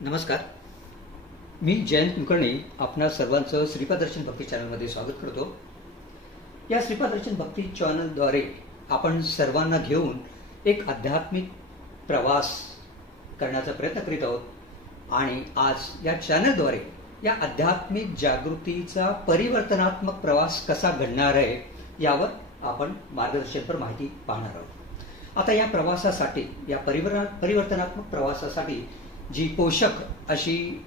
नमस्कार. मी जयंत कुलकर्णी आपणा सर्वांचं श्रीपाद दर्शन भक्ती चॅनलमध्ये स्वागत करतो. या श्रीपाद दर्शन भक्ती चॅनलद्वारे आपण सर्वांना घेऊन एक आध्यात्मिक प्रवास करण्याचा प्रयत्न करीत आहोत आणि आज या चॅनलद्वारे या आध्यात्मिक जागृतीचा परिवर्तनात्मक प्रवास कसा घडणार आहे यावर आपण मार्गदर्शनपर माहिती पाहणार आहोत. आता या प्रवासासाठी या परिवर्तनात्मक प्रवासासाठी जी पोषक अशी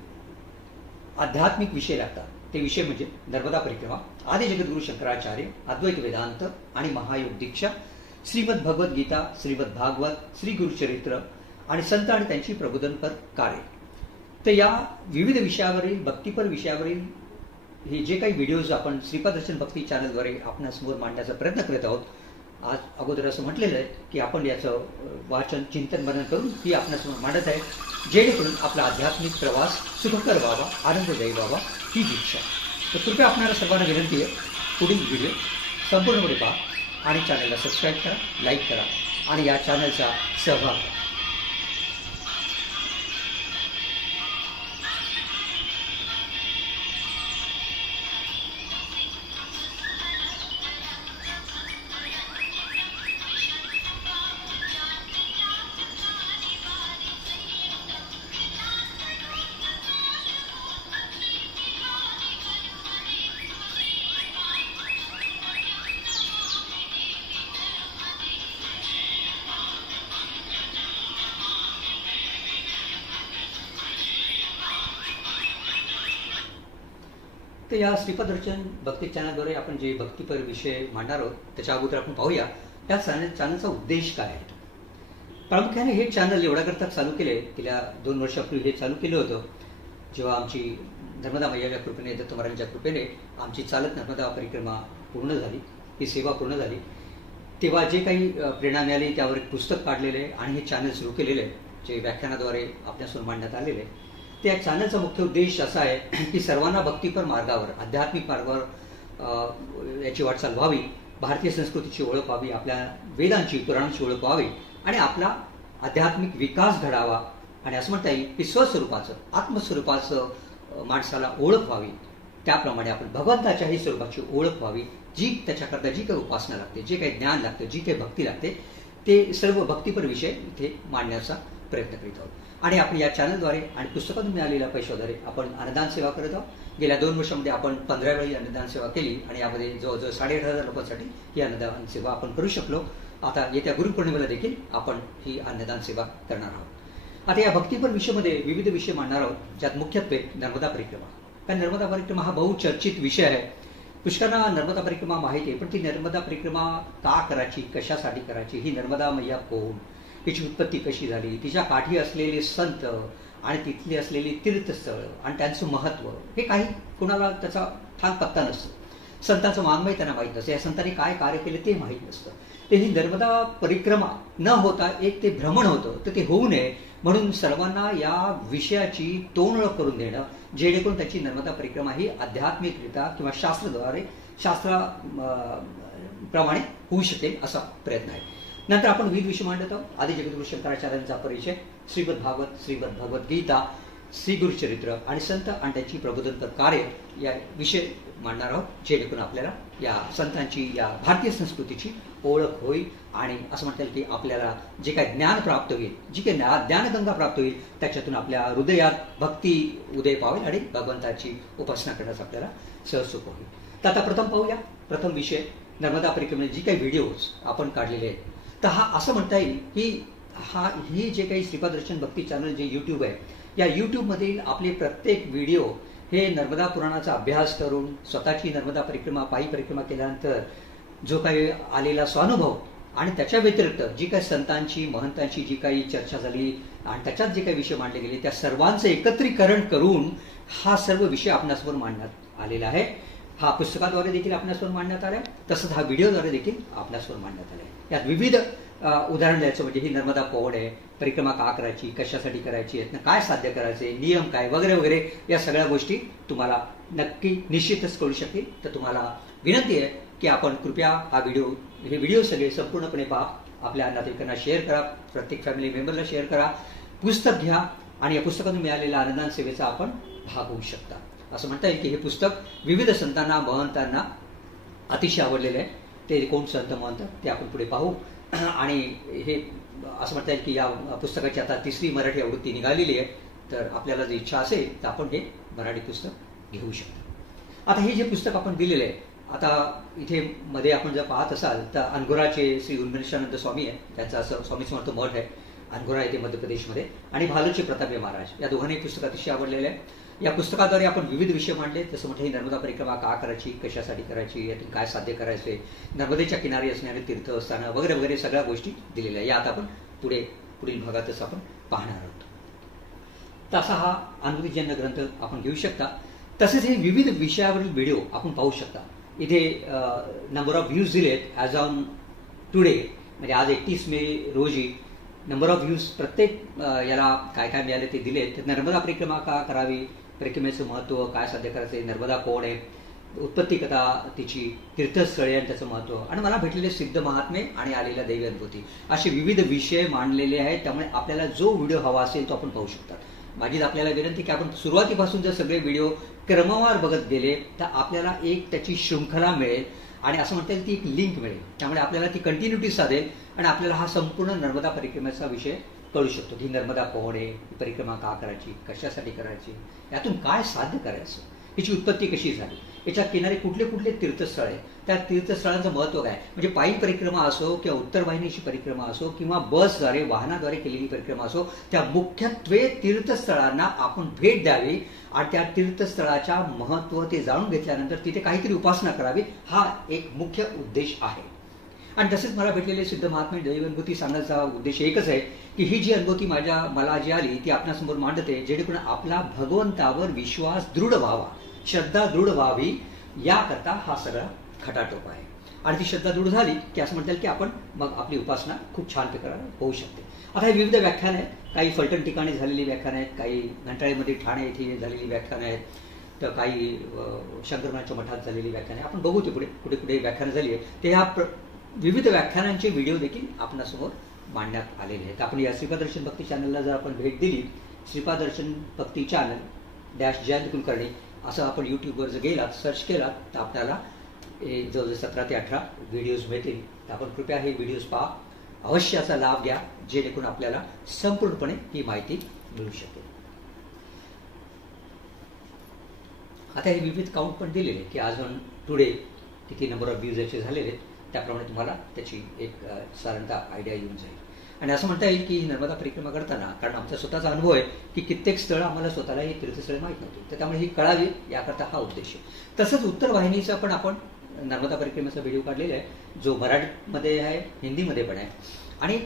आध्यात्मिक विषय लागतात ते विषय म्हणजे नर्मदा परिक्रमा, आदि जगद्गुरु शंकराचार्य, अद्वैत वेदांत आणि महायोग दीक्षा, श्रीमद भगवत गीता, श्रीमद भागवत, श्री गुरुचरित्र आणि संत आणि त्यांची प्रबोधनपर कार्य. तर या विविध विषयावरील भक्तीपर विषयावरील हे जे काही व्हिडिओज आपण श्रीपाद दर्शन भक्ती चॅनलद्वारे आपणासमोर मांडण्याचा प्रयत्न करत आहोत. आज अगोदर असं म्हटलेलं आहे की आपण याचं वाचन चिंतन मनन करून ही आपणासमोर मांडत आहे, जेणेकरून आपला आध्यात्मिक प्रवास सुखकर व्हावा, आनंददायी व्हावा ही दीक्षा. तर कृपया आपणाला सर्वांना विनंती आहे, पुढील व्हिडिओ संपूर्णपणे पहा आणि चॅनलला सबस्क्राईब करा, लाईक करा आणि या चॅनलचा सहभाग करा. तर या श्रीपाद दर्शन भक्ती चॅनलद्वारे आपण जे भक्तीपर विषय मांडणार आहोत त्याच्या अगोदर आपण पाहूया या चॅनलचा उद्देश काय आहे. प्रामुख्याने हे चॅनल एवढ्याकरता चालू केले, गेल्या 2 वर्षापूर्वी हे चालू केलं होतं जेव्हा आमची नर्मदा मैयाच्या कृपेने, दत्त महाराजांच्या कृपेने आमची चालत नर्मदा परिक्रमा पूर्ण झाली, ही सेवा पूर्ण झाली. तेव्हा जे काही प्रेरणा मिळाली त्यावर एक पुस्तक काढलेले आणि हे चॅनल सुरू केलेले जे व्याख्यानाद्वारे आपल्यासमोर मांडण्यात आलेले. त्या चॅनलचा मुख्य उद्देश असा आहे की सर्वांना भक्तीपर मार्गावर, आध्यात्मिक मार्गावर याची वाटचाल व्हावी, भारतीय संस्कृतीची ओळख व्हावी, आपल्या वेदांची, पुराणांची ओळख व्हावी आणि आपला आध्यात्मिक विकास घडावा आणि असं म्हणता येईल की स्वस्वरूपाचं, आत्मस्वरूपाचं माणसाला ओळख व्हावी. त्याप्रमाणे आपण भगवंताच्याही स्वरूपाची ओळख व्हावी, जी त्याच्याकरता जी काही उपासना लागते, जे काही ज्ञान लागतं, जी काही भक्ती लागते, ते सर्व भक्तीपर विषय इथे मांडण्याचा प्रयत्न करीत आहोत. आणि आपण या चॅनलद्वारे आणि पुस्तकातून मिळालेल्या पैशाद्वारे आपण अन्नदान सेवा करत आहोत. गेल्या 2 वर्षामध्ये आपण 15 वेळी अन्नदान सेवा केली आणि यामध्ये जवळजवळ 8,500 लोकांसाठी ही अन्नदान सेवा आपण करू शकलो. आता येत्या गुरुपौर्णिमेला देखील आपण ही अन्नदान सेवा करणार आहोत. आता या भक्तीपर विषयामध्ये विविध विषय मांडणार आहोत, ज्यात मुख्यत्वे नर्मदा परिक्रमा. कारण नर्मदा परिक्रमा हा बहुचर्चित विषय आहे. पुष्कळांना नर्मदा परिक्रमा माहिती आहे, पण ती नर्मदा परिक्रमा का करायची, कशासाठी करायची, ही नर्मदा मैया कोण, तिची उत्पत्ती कशी झाली, तिच्या काठी असलेले संत आणि तिथली असलेली तीर्थस्थळ आणि त्यांचं महत्त्व, हे काही कुणाला त्याचा ठाम पत्ता नसतो. संतांचं मानमय त्यांना माहीत नसतं, या संतांनी काय कार्य केले ते माहीत नसतं. ते ही नर्मदा परिक्रमा न होता एक ते भ्रमण होतं, तर ते होऊ नये म्हणून सर्वांना या विषयाची तोंडओळख करून देणं, जेणेकरून त्याची नर्मदा परिक्रमा ही आध्यात्मिकरित्या किंवा शास्त्राप्रमाणे होऊ शकेल असा प्रयत्न आहे. नंतर आपण विविध विषय मांडत आहोत. आदि जगद्गुरु शंकराचार्यांचा परिचय, श्रीमद भागवत, श्रीमद भगवत गीता, श्री गुरुचरित्र आणि संत आणि त्यांची प्रबोधनपर कार्य या विषय मांडणार आहोत, जेणेकरून आपल्याला या संतांची, या भारतीय संस्कृतीची ओळख होईल आणि असं म्हणता येईल की आपल्याला जे काही ज्ञान प्राप्त होईल, जी काही ज्ञानगंगा प्राप्त होईल, त्याच्यातून आपल्या हृदयात भक्ती उदय पावेल आणि भगवंताची उपासना करण्यास आपल्याला सहज होईल. तर आता प्रथम पाहूया. प्रथम विषय नर्मदा परिक्रमेचे जी काही व्हिडिओज आपण काढलेले आहेत. तर हा असं म्हणता येईल की ही जे काही श्रीपाद दर्शन भक्ती चॅनल जे यूट्यूब आहे, या यूट्यूबमधील आपले प्रत्येक व्हिडिओ हे नर्मदा पुराणाचा अभ्यास करून स्वतःची नर्मदा परिक्रमा, पायी परिक्रमा केल्यानंतर जो काही आलेला स्वानुभव आणि त्याच्या व्यतिरिक्त जी काही संतांची, महंतांची जी काही चर्चा झाली आणि त्याच्यात जे काही विषय मांडले गेले, त्या सर्वांचं एकत्रीकरण करून हा सर्व विषय आपणासमोर मांडण्यात आलेला आहे. हा पुस्तकाद्वारे देखील आपणासमोर मांडण्यात आला आहे, तसंच हा व्हिडिओद्वारे देखील आपणासमोर मांडण्यात आला आहे. यात विविध उदाहरण द्यायचं म्हणजे ही नर्मदा कोण आहे, परिक्रमा का करायची, कशासाठी करायची, यातनं काय साध्य करायचे, नियम काय वगैरे वगैरे, या सगळ्या गोष्टी तुम्हाला नक्की निश्चितच कळू शकतील. तर तुम्हाला विनंती आहे की आपण कृपया हे व्हिडिओ सगळे संपूर्णपणे पहा, आपल्या नातेवाईकांना शेअर करा, प्रत्येक फॅमिली मेंबरला शेअर करा, पुस्तक घ्या आणि या पुस्तकातून मिळालेल्या अन्नदान सेवेचा आपण भाग होऊ शकता. असं म्हणता येईल की हे पुस्तक विविध संतांना महंतांना अतिशय आवडलेलं आहे. ते कोण संत महंत ते आपण पुढे पाहू. आणि हे असं म्हणता येईल की या पुस्तकाची आता 3री मराठी आवृत्ती निघालेली आहे. तर आपल्याला जर इच्छा असेल तर आपण हे मराठी पुस्तक घेऊ शकता. आता हे जे पुस्तक आपण दिलेलं आहे, आता इथे मध्ये आपण जर पाहत असाल तर अनघोराचे श्री उन्मेषानंद स्वामी आहे, त्यांचा असं स्वामी समर्थ मठ आहे अनघोरा येथे मध्य प्रदेशमध्ये, आणि भालूचे प्रतापे महाराज, या दोघांनी पुस्तक अतिशय आवडलेलं आहे. या पुस्तकाद्वारे आपण विविध विषय मांडले. जसं म्हटलं, ही नर्मदा परिक्रमा का करायची, कशासाठी करायची, यातून काय साध्य करायचे, नर्मदेच्या किनारी असणारे तीर्थस्थानं वगैरे वगैरे सगळ्या गोष्टी दिलेल्या आहे. या आता आपण पुढील भागातच आपण पाहणार आहोत. तर असा हा अनुभूतीजन्य ग्रंथ आपण घेऊ शकता. तसेच हे विविध विषयावरील व्हिडिओ आपण पाहू शकता. इथे नंबर ऑफ व्ह्यूज दिलेत ॲज ऑन टुडे, म्हणजे आज 31 मे रोजी नंबर ऑफ व्ह्यूज प्रत्येक याला काय काय मिळाले ते दिले. तर नर्मदा परिक्रमा का करावी, परिक्रमेचं महत्त्व, काय साध्य करायचं, नर्मदा कोण आहे, उत्पत्ती कथा तिची, तीर्थस्थळे आणि त्याचं महत्त्व, आणि मला भेटलेले सिद्ध महात्मे आणि आलेल्या दैवी अनुभूती, असे विविध विषय मांडलेले आहेत. त्यामुळे आपल्याला जो व्हिडिओ हवा असेल तो आपण पाहू शकता. माझी आपल्याला विनंती की आपण सुरुवातीपासून जर सगळे व्हिडिओ क्रमवार बघत गेले तर आपल्याला एक त्याची शृंखला मिळेल आणि असं म्हणता येईल ती एक लिंक मिळेल. त्यामुळे आपल्याला ती कंटिन्युटी साधेल आणि आपल्याला हा संपूर्ण नर्मदा परिक्रमेचा विषय कळू शकतो. ही नर्मदा कोण आहे, ही परिक्रमा का करायची, कशासाठी करायची, यातून काय साध्य करायचं, हिची उत्पत्ती कशी झाली, याच्या किनारी कुठले कुठले तीर्थस्थळ आहे, त्या तीर्थस्थळांचं महत्त्व काय, म्हणजे पायी परिक्रमा असो किंवा उत्तर वाहिनीची परिक्रमा असो किंवा बसद्वारे वाहनाद्वारे केलेली परिक्रमा असो, त्या मुख्यत्वे तीर्थस्थळांना आपण भेट द्यावी आणि त्या तीर्थस्थळाच्या महत्त्व ते जाणून घेतल्यानंतर तिथे काहीतरी उपासना करावी, हा एक मुख्य उद्देश आहे. आणि तसेच मला भेटलेले सिद्ध महात्मे दैव अनुभूती सांगण्याचा उद्देश एकच आहे की ही जी अनुभूती मला जी आली ती आपल्यासमोर मांडते, जेणेकरून आपला भगवंतावर विश्वास दृढ व्हावा, श्रद्धा दृढ व्हावी, याकरता हा सगळा खटाटोप आहे. आणि ती श्रद्धा दृढ झाली की असं म्हणता येईल की आपण मग आपली उपासना खूप छान प्रकारे होऊ शकते. आता हे विविध व्याख्यान आहेत. काही फलटण ठिकाणी झालेली व्याख्यान आहेत, काही घंटाळीमध्ये ठाणे येथे झालेली व्याख्यान आहेत, तर काही शंकरमाच्या मठात झालेली व्याख्यान आहे. आपण बघू ते कुठे कुठे व्याख्यानं झाली आहे. ते ह्या विविध व्याख्यानांचे व्हिडिओ देखील आपणासमोर मांडण्यात आलेले आहेत. आपण या श्रीपाद दर्शन भक्ती चॅनलला जर आपण भेट दिली, श्रीपाद दर्शन भक्ती चॅनल _ जयंत कुलकर्णी असं आपण यूट्यूबवर जर गेलात, सर्च केलात तर आपल्याला जवळजवळ 17 ते 18 व्हिडिओज मिळतील. तर आपण कृपया हे व्हिडिओज पहा, अवश्य याचा लाभ घ्या, जेणेकरून आपल्याला संपूर्णपणे ही माहिती मिळू शकेल. आता हे विविध काउंट पण दिलेले की आज ऑन टुडे किती नंबर ऑफ व्ह्यूज याचे झालेले आहेत, त्याप्रमाणे तुम्हाला त्याची एक साधारणतः आयडिया येऊन जाईल. आणि असं म्हणता येईल की नर्मदा परिक्रमा करताना, कारण आमचा स्वतःचा अनुभव आहे की कित्येक स्थळं आम्हाला स्वतःला ही तीर्थस्थळे माहीत नव्हती, तर त्यामुळे ही कळावी याकरता हा उद्देश आहे. तसंच उत्तर वाहिनीचा पण आपण नर्मदा परिक्रमेचा व्हिडिओ काढलेला आहे, जो मराठीमध्ये आहे, हिंदीमध्ये पण आहे. आणि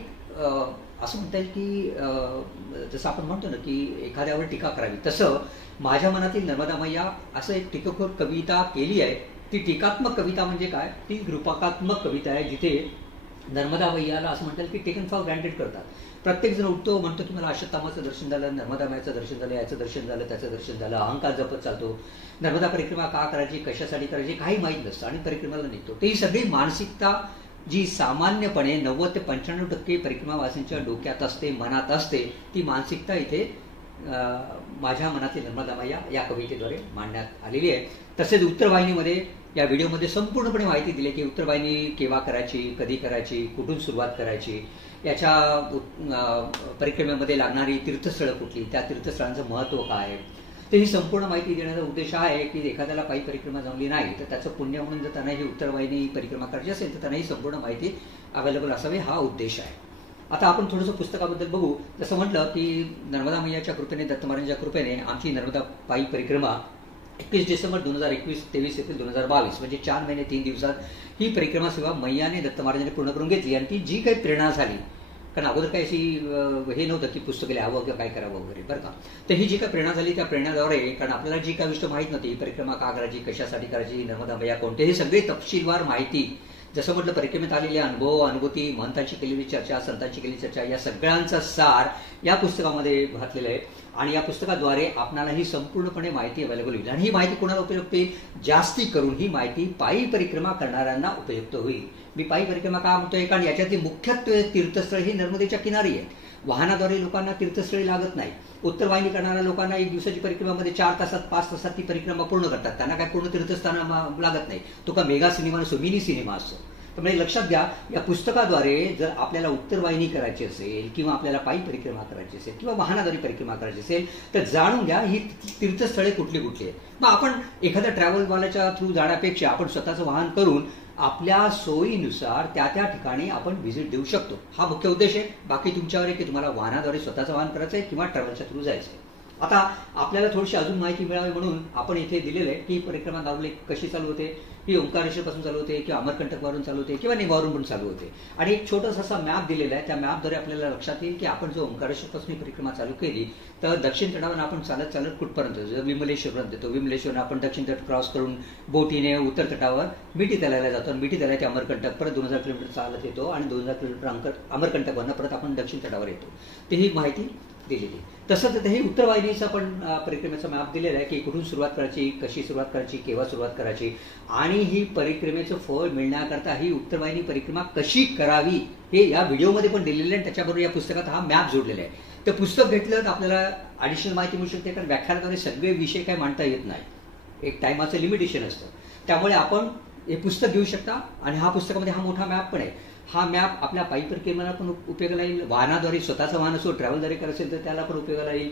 असं म्हणता येईल की जसं आपण म्हणतो ना की एखाद्यावर टीका करावी, तसं माझ्या मनातील नर्मदा मैया असं एक टीकाखोर कविता केली आहे. ती टीकात्मक कविता म्हणजे काय, ती रूपकात्मक कविता आहे, जिथे नर्मदा मैयाला असं म्हणतात की टेकन फॉर ग्रँटेड करतात. प्रत्येक जण उठतो, म्हणतो की मला अश्वत्थामाचं दर्शन झालं, नर्मदा माईचं दर्शन झालं, याचं दर्शन झालं, त्याचं दर्शन झालं, अहंकार जपत चालतो. नर्मदा परिक्रमा का करायची, कशासाठी करायची काही माहीत नसतं आणि परिक्रमाला निघतो. ते ही सगळी मानसिकता जी सामान्यपणे 90 ते 95% परिक्रमावासींच्या डोक्यात असते, मनात असते, ती मानसिकता इथे माझ्या मनातील नर्मदा मैया या कवितेद्वारे मांडण्यात आलेली आहे. तसेच उत्तर वाहिनीमध्ये या व्हिडिओमध्ये संपूर्णपणे माहिती दिली की उत्तर वाहिनी केव्हा करायची, कधी करायची, कुठून सुरुवात करायची, याच्या परिक्रमेमध्ये लागणारी तीर्थस्थळं कुठली, त्या तीर्थस्थळांचं महत्त्व काय. तर ही संपूर्ण माहिती देण्याचा उद्देश आहे की एखाद्याला पायी परिक्रमा जमली नाही तर त्याचं पुण्य म्हणून जर त्यांना ही उत्तर वाहिनी परिक्रमा करायची असेल तर त्यांना ही संपूर्ण माहिती अवेलेबल असावी, हा उद्देश आहे. आता आपण थोडंसं पुस्तकाबद्दल बघू. जसं म्हटलं की नर्मदा मैयाच्या कृपेने, दत्त महाराजांच्या कृपेने आमची नर्मदा पायी परिक्रमा 21 डिसेंबर 2021, 23 एप्रिल 2022 म्हणजे 4 महिने 3 दिवसात ही परिक्रमा सेवा मैयाने दत्त महाराजांनी पूर्ण करून घेतली. आणि ती जी काही प्रेरणा झाली, कारण अगोदर काही अशी हे नव्हतं की पुस्तकं लिहावं किंवा काय करावं वगैरे, बरं का. तर ही जी काही प्रेरणा झाली त्या प्रेरणाद्वारे, कारण आपल्याला जी काही गोष्ट माहीत नव्हती, परिक्रमा का करायची, कशासाठी करायची, नर्मदा मैया कोणते, हे सगळे तपशीलवार माहिती, जसं म्हटलं परिक्रमेत आलेले अनुभव, अनुभूती, महंतांची केलेली चर्चा, संतांची केलेली चर्चा, या सगळ्यांचा सार या पुस्तकामध्ये घातलेलं आहे. आणि या पुस्तकाद्वारे आपल्याला ही संपूर्णपणे माहिती अवेलेबल होईल. आणि ही माहिती कोणाला उपयुक्त होईल, जास्ती करून ही माहिती पायी परिक्रमा करणाऱ्यांना उपयुक्त होईल. मी पायी परिक्रमा का म्हणतोय, कारण याच्यातली मुख्यत्वे तीर्थस्थळ ही नर्मदेच्या किनारी आहे. वाहनाद्वारे लोकांना तीर्थस्थळी लागत नाही. उत्तर वाहिनी करणाऱ्या लोकांना 1 दिवसाची परिक्रमामध्ये 4 तासात 5 तासात ती परिक्रमा पूर्ण करतात. त्यांना काय पूर्ण तीर्थस्थान लागत नाही. तो का मेगा सिनेमा नसतो, मिनी सिनेमा असतो. त्यामुळे लक्षात घ्या, या पुस्तकाद्वारे जर आपल्याला उत्तर वाहिनी करायची असेल किंवा आपल्याला पायी परिक्रमा करायची असेल किंवा वाहनाद्वारे परिक्रमा करायची असेल तर जाणून घ्या ही तीर्थस्थळे कुठली कुठली आहेत. मग आपण एखाद्या ट्रॅव्हलवाल्याच्या थ्रू जाण्यापेक्षा आपण स्वतःचं वाहन करून आपल्या सोयीनुसार त्या त्या ठिकाणी आपण व्हिजिट देऊ शकतो. हा मुख्य उद्देश आहे. बाकी तुमच्यावर आहे की तुम्हाला वाहनाद्वारे स्वतःचं वाहन करायचं आहे किंवा ट्रॅव्हलच्या थ्रू जायचं आहे. आता आपल्याला थोडीशी अजून माहिती मिळावी म्हणून आपण इथे दिलेलं आहे की परिक्रमा गावले कशी चालू होते, ही ओंकारेश्वरपासून चालू होते किंवा अमरकंटकवरून चालू होते किंवा नेवारून पण चालू होते. आणि एक छोटासा असा मॅप दिलेला आहे. त्या मॅपद्वारे आपल्याला लक्षात येईल की आपण जो ओंकारेश्वरपासून ही परिक्रमा चालू केली तर दक्षिण तटावर आपण चालत चालत कुठपर्यंत जर विमलेश्वरपर्यंत येतो. विमलेश्वर आपण दक्षिण तट क्रॉस करून बोटीने उत्तर तटावर मिठी तलाला जातो. मिठी तला ते अमरकंटक परत 2000 किलोमीटर चालत येतो आणि 2000 किलोमीटर अमरकंटकवरनं परत आपण दक्षिण तटावर येतो. तर ही माहिती दिलेली. तसंच हे उत्तर वाहिनीचा पण परिक्रमेचा मॅप दिलेला आहे की कुठून सुरुवात करायची, कशी सुरुवात करायची, केव्हा सुरुवात करायची आणि ही परिक्रमेचं फळ मिळण्याकरता ही उत्तर वाहिनी परिक्रमा कशी करावी हे या व्हिडिओमध्ये पण दिलेलं आहे. त्याच्याबरोबर या पुस्तकात हा मॅप जोडलेला आहे. तर पुस्तक घेतलं तर आपल्याला ॲडिशनल माहिती मिळू शकते, कारण व्याख्यानाद्वारे सगळे विषय काय मांडता येत नाही. एक टायमाचं लिमिटेशन असतं. त्यामुळे आपण हे पुस्तक घेऊ शकता आणि हा पुस्तकामध्ये हा मोठा मॅप पण आहे. हा मॅप आपल्या पायी परिक्रमेला पण उपयोगाला येईल. वाहनाद्वारे स्वतःचं वाहन असो ट्रॅव्हलद्वारे करायचं असेल तर त्याला पण उपयोगाला येईल.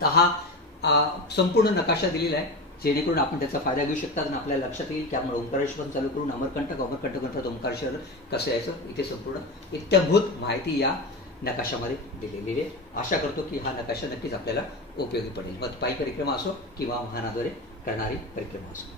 तर हा संपूर्ण नकाशा दिलेला आहे जेणेकरून आपण त्याचा फायदा घेऊ शकतात आणि आपल्याला लक्षात येईल की आपण ओंकारेश्वर चालू करून अमरकंटक ओंकारेश्वर कसं यायचं इथे संपूर्ण इत्याभूत माहिती या नकाशामध्ये दिलेली आहे. आशा करतो की हा नकाशा नक्कीच आपल्याला उपयोगी पडेल, मग पायी परिक्रमा असो किंवा वाहनाद्वारे करणारी परिक्रमा असो.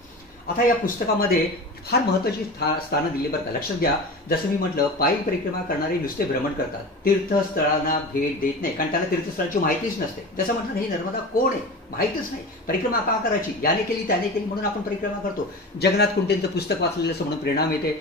आता या पुस्तकामध्ये फार महत्वाची स्थानं दिली बरं का. लक्षात घ्या, जसं मी म्हटलं पायी परिक्रमा करणारे नुसते भ्रमण करतात, तीर्थस्थळांना भेट देत नाही, कारण त्यांना तीर्थस्थळाची माहितीच नसते. जसं म्हटलं ही नर्मदा कोण आहे माहितच नाही, परिक्रमा का करायची, याने केली त्याने केली म्हणून आपण परिक्रमा करतो. जगन्नाथ कुंटेंचं पुस्तक वाचलेलं असं म्हणून प्रेरणा मिळते.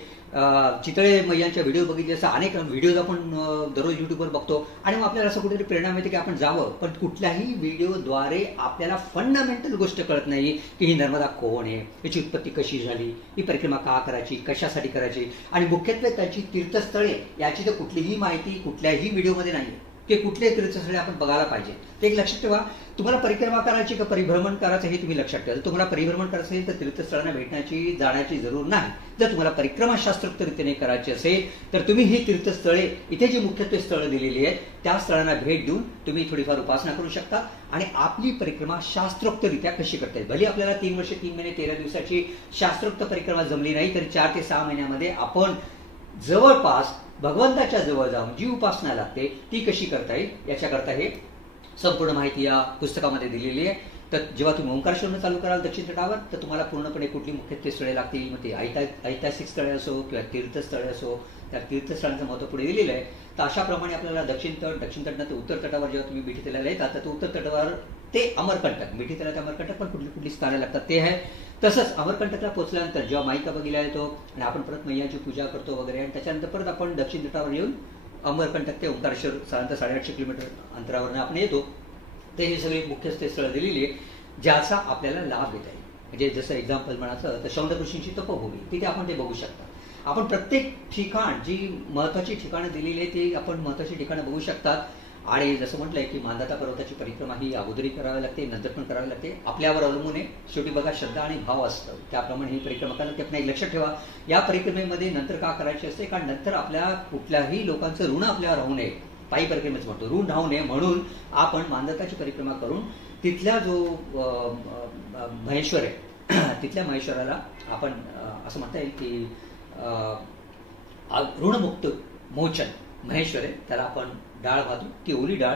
चितळे मैयांच्या व्हिडिओ बघितले असं अनेक व्हिडिओज आपण दररोज युट्यूबवर बघतो आणि मग आपल्याला असं कुठेतरी प्रेरणा मिळते की आपण जावं. पण कुठल्याही व्हिडिओद्वारे आपल्याला फंडामेंटल गोष्ट कळत नाही की ही नर्मदा कोण आहे, याची उत्पत्ती कशी झाली, ही परिक्रमा का करायची, कशासाठी करायची आणि मुख्यत्वे त्याची तीर्थस्थळे याची तर कुठलीही माहिती कुठल्याही व्हिडिओमध्ये नाही की कुठले तीर्थस्थळे आपण बघायला पाहिजे. ते एक लक्षात ठेवा. तुम्हाला परिक्रमा करायची का परिभ्रमण करायचं हे तुम्ही लक्षात ठेवा. जर तुम्हाला परिभ्रमण करायचं असेल तर तीर्थस्थळांना भेटण्याची जाण्याची जरूर नाही. जर तुम्हाला परिक्रमा शास्त्रोक्त रीतीने करायची असेल तर तुम्ही ही तीर्थस्थळे इथे जी मुख्यत्वे स्थळं दिलेली आहेत त्या स्थळांना भेट देऊन तुम्ही थोडीफार उपासना करू शकता आणि आपली परिक्रमा शास्त्रोक्तरित्या कशी करता येईल. भले आपल्याला 3 वर्ष 3 महिने 13 दिवसाची शास्त्रोक्त परिक्रमा जमली नाही तरी 4 ते 6 महिन्यामध्ये आपण जवळपास भगवंताच्या जवळ जाऊन जी उपासना लागते ती कशी करता येईल याच्याकरता हे संपूर्ण माहिती या पुस्तकामध्ये दिलेली आहे. तर जेव्हा तुम्ही ओंकारेश्वरनं चालू कराल दक्षिण तटावर तर तुम्हाला पूर्णपणे कुठली मुख्यत्वे स्थळे लागतील, मग ते ऐतिहासिक स्थळे असो किंवा तीर्थस्थळे असो, त्या तीर्थस्थळांचं महत्त्व पुढे दिलेलं आहे. तर अशाप्रमाणे आपल्याला दक्षिण तट ते उत्तर तटावर जेव्हा तुम्ही मिठी तलाला येतात तर उत्तर तटावर ते अमरकंटक, मिठी तला ते अमरकंटक पण कुठली कुठली स्थानं लागतात ते आहे. तसंच अमरकंटकला पोहोचल्यानंतर जेव्हा माईका बघिला येतो आणि आपण परत मैयाची पूजा करतो वगैरे आणि त्याच्यानंतर परत आपण दक्षिण तटावर येऊन अमरकंटक ते ओंकारेश्वर साधारणतः 850 किलोमीटर अंतरावरून आपण येतो. तर ही सगळी मुख्य स्थळं दिलेली आहे ज्याचा आपल्याला लाभ घेता येईल. म्हणजे जसं एक्झाम्पल म्हणायचं तर शौंड ऋषींची तपोभूमी तिथे आपण ते बघू शकता. आपण प्रत्येक ठिकाण जी महत्वाची ठिकाणं दिलेली आहे ती आपण महत्वाची ठिकाणं बघू शकतात. आणि जसं म्हटलंय की मांधाता पर्वताची परिक्रमा ही अगोदरी करावी लागते, नंतर पण करावी लागते, आपल्यावर अवलंबून आहे. शेवटी बघा श्रद्धा आणि भाव असतं त्याप्रमाणे ही परिक्रमा करायला लागते. आपण एक लक्षात ठेवा या परिक्रमेमध्ये नंतर का करायची असते, कारण नंतर आपल्या कुठल्याही लोकांचं ऋण आपल्याला राहू नये, पायी परिक्रमेच म्हणतो ऋण राहू नये म्हणून आपण मांधाताची परिक्रमा करून तिथल्या जो महेश्वर आहे तिथल्या महेश्वराला आपण असं म्हणता येईल की ऋणमुक्त मोचन महेश्वर आहे त्याला आपण डाळ घालतो. ती ओली डाळ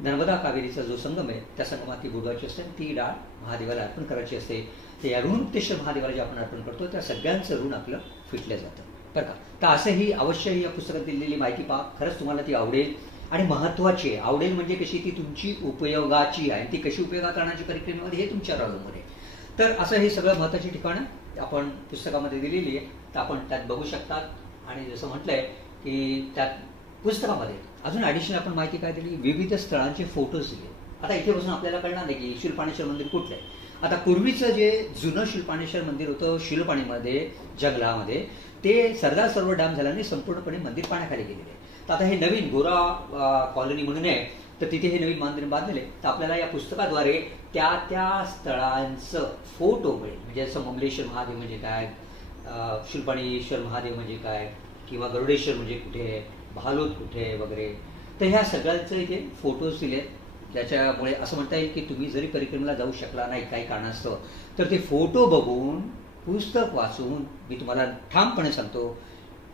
नर्मदा कावेरीचा जो संगम आहे त्या संगमात ती बुडवायची असते, ती डाळ महादेवाला अर्पण करायची असते. तर या ऋणमुक्तेश्वर महादेवाला जे आपण अर्पण करतो त्या सगळ्यांचं ऋण आपलं फिटलं जातं बरं का. तर असंही अवश्यही या पुस्तकात दिलेली माहिती पहा, खरंच तुम्हाला ती आवडेल आणि महत्वाची आहे. आवडेल म्हणजे कशी ती तुमची उपयोगाची आहे, ती कशी उपयोगात आणण्याची परिक्रमेमध्ये हे तुमच्यावर अवलंबून आहे. तर असं हे सगळं महत्वाची ठिकाणं आपण पुस्तकामध्ये दिलेली आहे तर आपण त्यात बघू शकतात. आणि जसं म्हटलंय की त्यात पुस्तकामध्ये अजून ॲडिशनल आपण माहिती काय दिली, विविध स्थळांचे फोटोज दिले. आता इथे बसून आपल्याला कळणार नाही की शूलपाणेश्वर मंदिर कुठलं आहे. आता पूर्वीचं जे जुनं शूलपाणेश्वर मंदिर होतं शिलपाणीमध्ये जंगलामध्ये ते सरदार सरोवर डॅम झाल्याने संपूर्णपणे मंदिर पाण्याखाली गेलेले आहे. तर आता हे नवीन गोरा कॉलनी म्हणून आहे, तर तिथे हे नवीन मंदिर बांधलेले. तर आपल्याला या पुस्तकाद्वारे त्या त्या स्थळांचं फोटो मिळेल. म्हणजे जसं ममलेश्वर महादेव म्हणजे काय, शूलपाणीश्वर महादेव म्हणजे काय, किंवा गरुडेश्वर म्हणजे कुठे आहे, भालोद कुठे आहे वगैरे. तर ह्या सगळ्यांचं इथे फोटोज दिलेत, ज्याच्यामुळे असं म्हणता येईल की तुम्ही जरी परिक्रमेला जाऊ शकला नाही काही कारणास्तव, तर ते फोटो बघून, पुस्तक वाचून मी तुम्हाला ठामपणे सांगतो,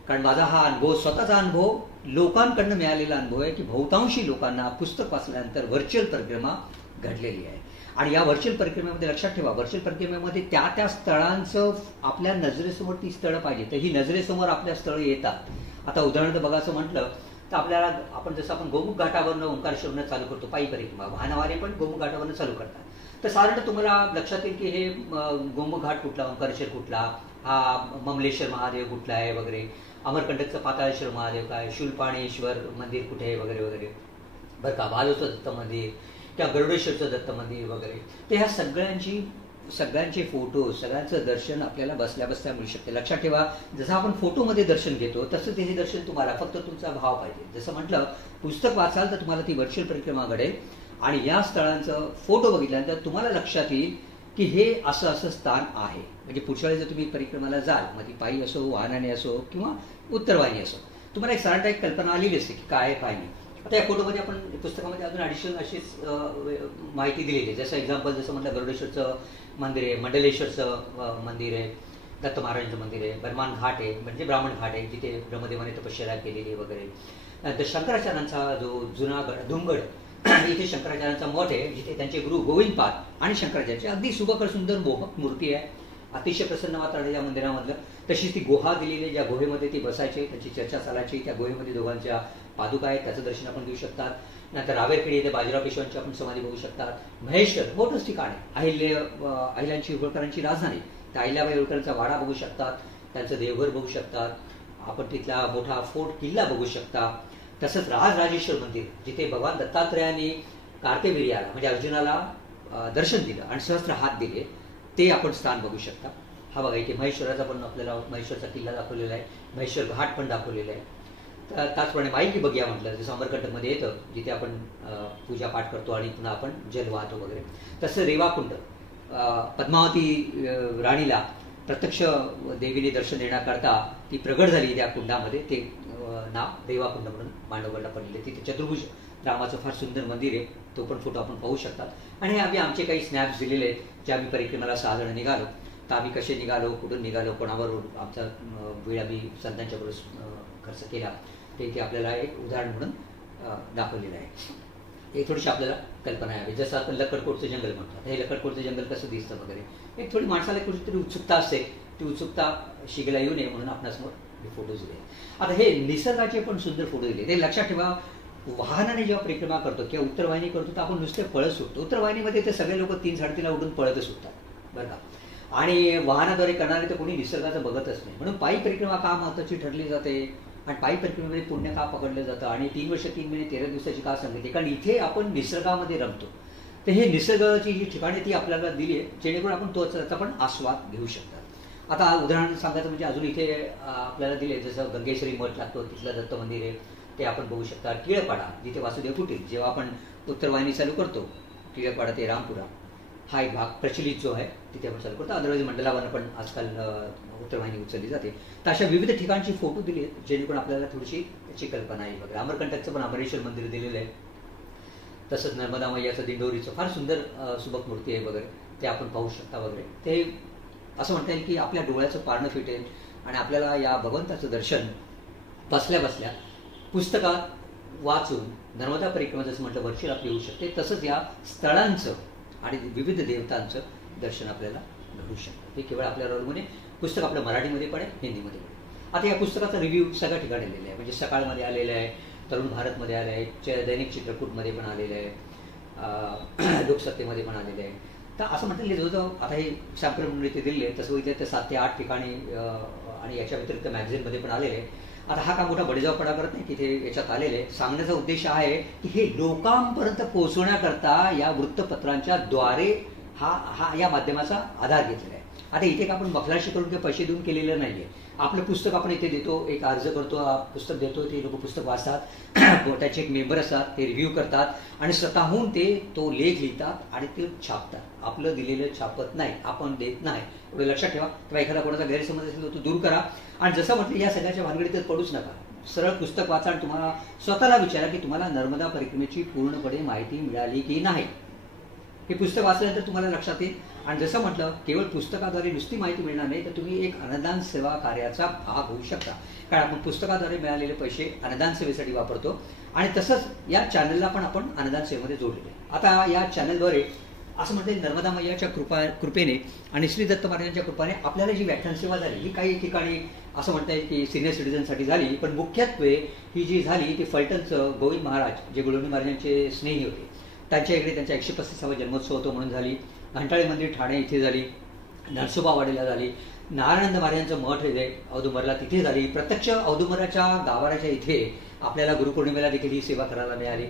कारण माझा हा अनुभव, स्वतःचा अनुभव, लोकांकडनं मिळालेला अनुभव आहे की बहुतांशी लोकांना पुस्तक वाचल्यानंतर व्हर्च्युअल परिक्रमा घडलेली आहे. आणि या व्हर्च्युअल परिक्रमेमध्ये लक्षात ठेवा, व्हर्च्युअल परिक्रमेमध्ये त्या त्या स्थळांचं आपल्या नजरेसमोर ती स्थळं पाहिजे, तर ही नजरेसमोर आपल्या स्थळं येतात. आता उदाहरणार्थ बघायचं म्हटलं तर आपल्याला, आपण गोमुख घाटावरनं ओंकारेश्वरनं चालू करतो पायी परिक्रमा, वाहनवाले पण गोमुख घाटावरनं चालू करतात. तर साधारण तुम्हाला लक्षात येईल की हे गोमुख घाट कुठला, ओंकारेश्वर कुठला, हा ममलेश्वर महादेव कुठला आहे वगैरे, अमरकंटकचं पाताळेश्वर महादेव काय, शूलपाणेश्वर मंदिर कुठे आहे वगैरे वगैरे, बरं का, भालोचं दत्त मंदिर किंवा गरुडेश्वरचं दत्त मंदिर वगैरे. तर ह्या सगळ्यांचे फोटो, सगळ्यांचं दर्शन आपल्याला बसल्या बसल्या मिळू शकते. लक्षात ठेवा, जसं आपण फोटोमध्ये दर्शन घेतो तसं हे दर्शन तुम्हाला, फक्त तुमचा भाव पाहिजे. जसं म्हटलं, पुस्तक वाचाल तर तुम्हाला ती व्हर्च्युअल परिक्रमा घडेल आणि या स्थळांचं फोटो बघितल्यानंतर तुम्हाला लक्षात येईल की हे असं असं स्थान आहे. म्हणजे पुढच्या वेळी जर तुम्ही परिक्रमाला जाल, मग ती पायी असो, वाहनाने असो किंवा उत्तरवाहिनी असो, तुम्हाला एक साधारण एक कल्पना आलेली असते की काय आहे काय नाही. आता या फोटोमध्ये आपण पुस्तकामध्ये अजून ॲडिशनल अशीच माहिती दिलेली आहे. जसं एक्झाम्पल, जसं म्हटलं गरुडेश्वरचं मंदिर आहे, मंडलेश्वरचं मंदिर आहे, दत्त महाराजांचं मंदिर आहे, बर्मान घाट आहे म्हणजे ब्राह्मण घाट आहे जिथे ब्रह्मदेवाने तपश्चर्या केलेली वगैरे. नंतर शंकराचार्यांचा जो जुना धुमगड, इथे शंकराचार्यांचा मठ आहे जिथे त्यांचे गुरु गोविंदपाद आणि शंकराचार्यांची अगदी सुबकर सुंदर मोहक मूर्ती आहे. अतिशय प्रसन्न वातावरण या मंदिरामधलं. तशीच ती गुहा दिलेली आहे, ज्या गुहेमध्ये ती बसायचे, त्यांची चर्चा चालायची. त्या गुहेमध्ये दोघांच्या पादुका आहेत, त्याचं दर्शन आपण घेऊ शकतात. नंतर रावेरखेडी येथे बाजीराव पेशव्यांची आपण समाधी बघू शकतात. महेश्वर मोठंच ठिकाण आहे, अहिल्याची होळकरांची राजधानी, त्या अहिल्याबाई होळकरांचा वाडा बघू शकतात, त्यांचं देवघर बघू शकतात. आपण तिथला मोठा फोर्ट किल्ला बघू शकता. तसंच राजराजेश्वर मंदिर, जिथे भगवान दत्तात्रयाने कार्तिवीर्याला म्हणजे अर्जुनाला दर्शन दिलं आणि सहस्त्र हात दिले, ते आपण स्थान बघू शकता. हा बघा, इथे महेश्वराचा पण आपल्याला महेश्वरचा किल्ला दाखवलेला आहे, महेश्वर घाट पण दाखवलेला आहे. त्याचप्रमाणे माईकी बघूया म्हटलं, जसं अमरकंटकमध्ये येतं जिथे आपण पूजा पाठ करतो आणि पुन्हा आपण जल वाहतो वगैरे. तसं रेवाकुंड, पद्मावती राणीला प्रत्यक्ष देवीने दर्शन देण्याकरता ती प्रगट झाली त्या कुंडामध्ये, ते नाव रेवाकुंड म्हणून मांडवगडला पडलेले. तिथे चतुर्भुज रामाचं फार सुंदर मंदिर आहे, तो पण फोटो आपण पाहू शकतात. आणि आम्ही आमचे काही स्नॅप्स दिलेले आहेत, जे आम्ही परिक्रमेला 6 जण निघालो, तर आम्ही कसे निघालो, कुठून निघालो, कोणाबरोबर, आमचा वेळ आम्ही संतांच्या बरोबर खर्च केला, ते इथे आपल्याला एक उदाहरण म्हणून दाखवलेलं आहे. एक थोडीशी आपल्याला कल्पना यावी. जसं आपण लक्कडकोटचं जंगल म्हणतो, हे लक्कडकोटचं जंगल कसं दिसतं वगैरे, एक थोडी माणसाला कुठेतरी उत्सुकता असते, ती उत्सुकता शिगेला येऊ नये म्हणून आपणासमोर हे फोटोज दिले. आता हे निसर्गाचे पण सुंदर फोटो दिले. ते लक्षात ठेवा, वाहनाने जेव्हा परिक्रमा करतो किंवा उत्तरवाहिनी करतो तर आपण नुसते पळत सुटतो. उत्तरवाहिनीमध्ये ते सगळे लोक 3-3:30 उठून पळतच सुटतात, बरं का. आणि वाहनाद्वारे करणारे तर कोणी निसर्गाचं बघतच नाही. म्हणून पायी परिक्रमा का महत्त्वाची ठरली जाते आणि पायी परिक्रमेमध्ये पुण्य का पकडलं जातं आणि 3 वर्ष 3 महिने 13 दिवसाची का सांगितली, कारण इथे आपण निसर्गामध्ये रमतो. तर हे निसर्गाची जी ठिकाणे ती आपल्याला दिली आहे, जेणेकरून आपण त्याचा पण आस्वाद घेऊ शकतात. आता उदाहरण सांगायचं म्हणजे अजून इथे आपल्याला दिले, जसं गंगेश्वरी मठ लागतो, तिथलं दत्त मंदिर आहे, ते आपण बघू शकता. टिळकवाडा, जिथे वासुदेव कुटीर, जेव्हा आपण उत्तरवाहिनी चालू करतो, टिळकवाडा ते रामपुरा हा एक भाग प्रचलित जो आहे तिथे आपण चालू करतो. अदरवाईज मंडलावर पण आजकाल उत्तरवाहिनी उचलली जाते. तर अशा विविध ठिकाणची फोटो दिले आहेत, जेणेकरून आपल्याला थोडीशी त्याची कल्पना येईल वगैरे. अमरकंटकचं पण अमरेश्वर मंदिर दिलेलं आहे. तसंच नर्मदा मैयाचं दिंडोरीचं फार सुंदर सुबक मूर्ती आहे वगैरे, ते आपण पाहू शकता वगैरे. ते असं म्हणता येईल की आपल्या डोळ्याचं पारणं फिटेल आणि आपल्याला या भगवंताचं दर्शन बसल्या बसल्या पुस्तकात वाचून नर्मदा परिक्रमा जसं म्हटलं वर्षी आपली होऊ शकते, तसंच या स्थळांचं आणि विविध देवतांचं दर्शन आपल्याला घडू शकतं. ते केवळ आपल्याला अवलंबून आहे. पुस्तक आपलं मराठीमध्ये पडेल, हिंदीमध्ये पडेल. आता या पुस्तकाचा रिव्ह्यू सगळ्या ठिकाणी आलेला आहे, म्हणजे सकाळमध्ये आलेलं आहे, तरुण भारतमध्ये आलं आहे, दैनिक चित्रकूटमध्ये पण आलेलं आहे, लोकसत्तेमध्ये पण आलेलं आहे. तर असं म्हटलं जवळजवळ आता हे सॅम्पल म्हणून ते दिलेले आहे, तसं बघितलं तर 7 ते 8 ठिकाणी आणि याच्या व्यतिरिक्त मॅगझिनमध्ये पण आलेले आहे. आता हा का मोठा बडेजावपणा करत नाही, तिथे याच्यात आलेले आहे. सांगण्याचा उद्देश आहे की हे लोकांपर्यंत पोहोचवण्याकरता या वृत्तपत्रांच्या द्वारे हा या माध्यमाचा आधार घेतलेला आहे. आता इथे आपण बखलाशी करून काही पैसे देऊन केलेलं नाहीये. आपलं पुस्तक आपण इथे देतो, एक अर्ज करतो, पुस्तक देतो, ते लोक पुस्तक वाचतात, त्याचे एक मेंबर असतात, ते रिव्ह्यू करतात आणि स्वतःहून ते तो लेख लिहितात आणि ते छापतात. आपलं दिलेलं छापत नाही, आपण देत नाही, एवढं लक्षात ठेवा. किंवा एखादा कोणाचा गैरसमज असेल तो दूर करा. आणि जसं म्हटलं या सगळ्याच्या भानगडीत पडूच नका. सरळ पुस्तक वाचा आणि तुम्हाला स्वतःला विचारा की तुम्हाला नर्मदा परिक्रमेची पूर्णपणे माहिती मिळाली की नाही. हे पुस्तक वाचल्यानंतर तुम्हाला लक्षात येईल. आणि जसं म्हटलं, केवळ पुस्तकाद्वारे नुसती माहिती मिळणार नाही, तर तुम्ही एक अन्नदान सेवा कार्याचा भाग होऊ शकता. कारण आपण पुस्तकाद्वारे मिळालेले पैसे अन्नदान सेवेसाठी वापरतो आणि तसंच या चॅनलला पण आपण अन्नदान सेवेमध्ये जोडलेले. आता या चॅनलद्वारे असं म्हणते नर्मदा मैयाच्या कृपेने आणि श्री दत्त महाराजांच्या कृपेने आपल्याला जी व्याख्यान सेवा झाली ही काही ठिकाणी असं म्हणता येईल की सिनियर सिटीजनसाठी झाली, पण मुख्यत्वे ही जी झाली ती फलटणचं गोविंद महाराज जे गुळवणी महाराजांचे स्नेही होते त्यांच्या इकडे त्यांचा 135वा जन्मोत्सव होतो म्हणून झाली. घंटाळे मंदिर ठाणे इथे झाली, नरसोबावाडीला झाली, नारायणानंद महाराजांचं मठ आहे औदुंबरला तिथे झाली, प्रत्यक्ष औदुंबराच्या गाभाऱ्याच्या इथे आपल्याला गुरुपौर्णिमेला देखील ही सेवा करायला मिळाली.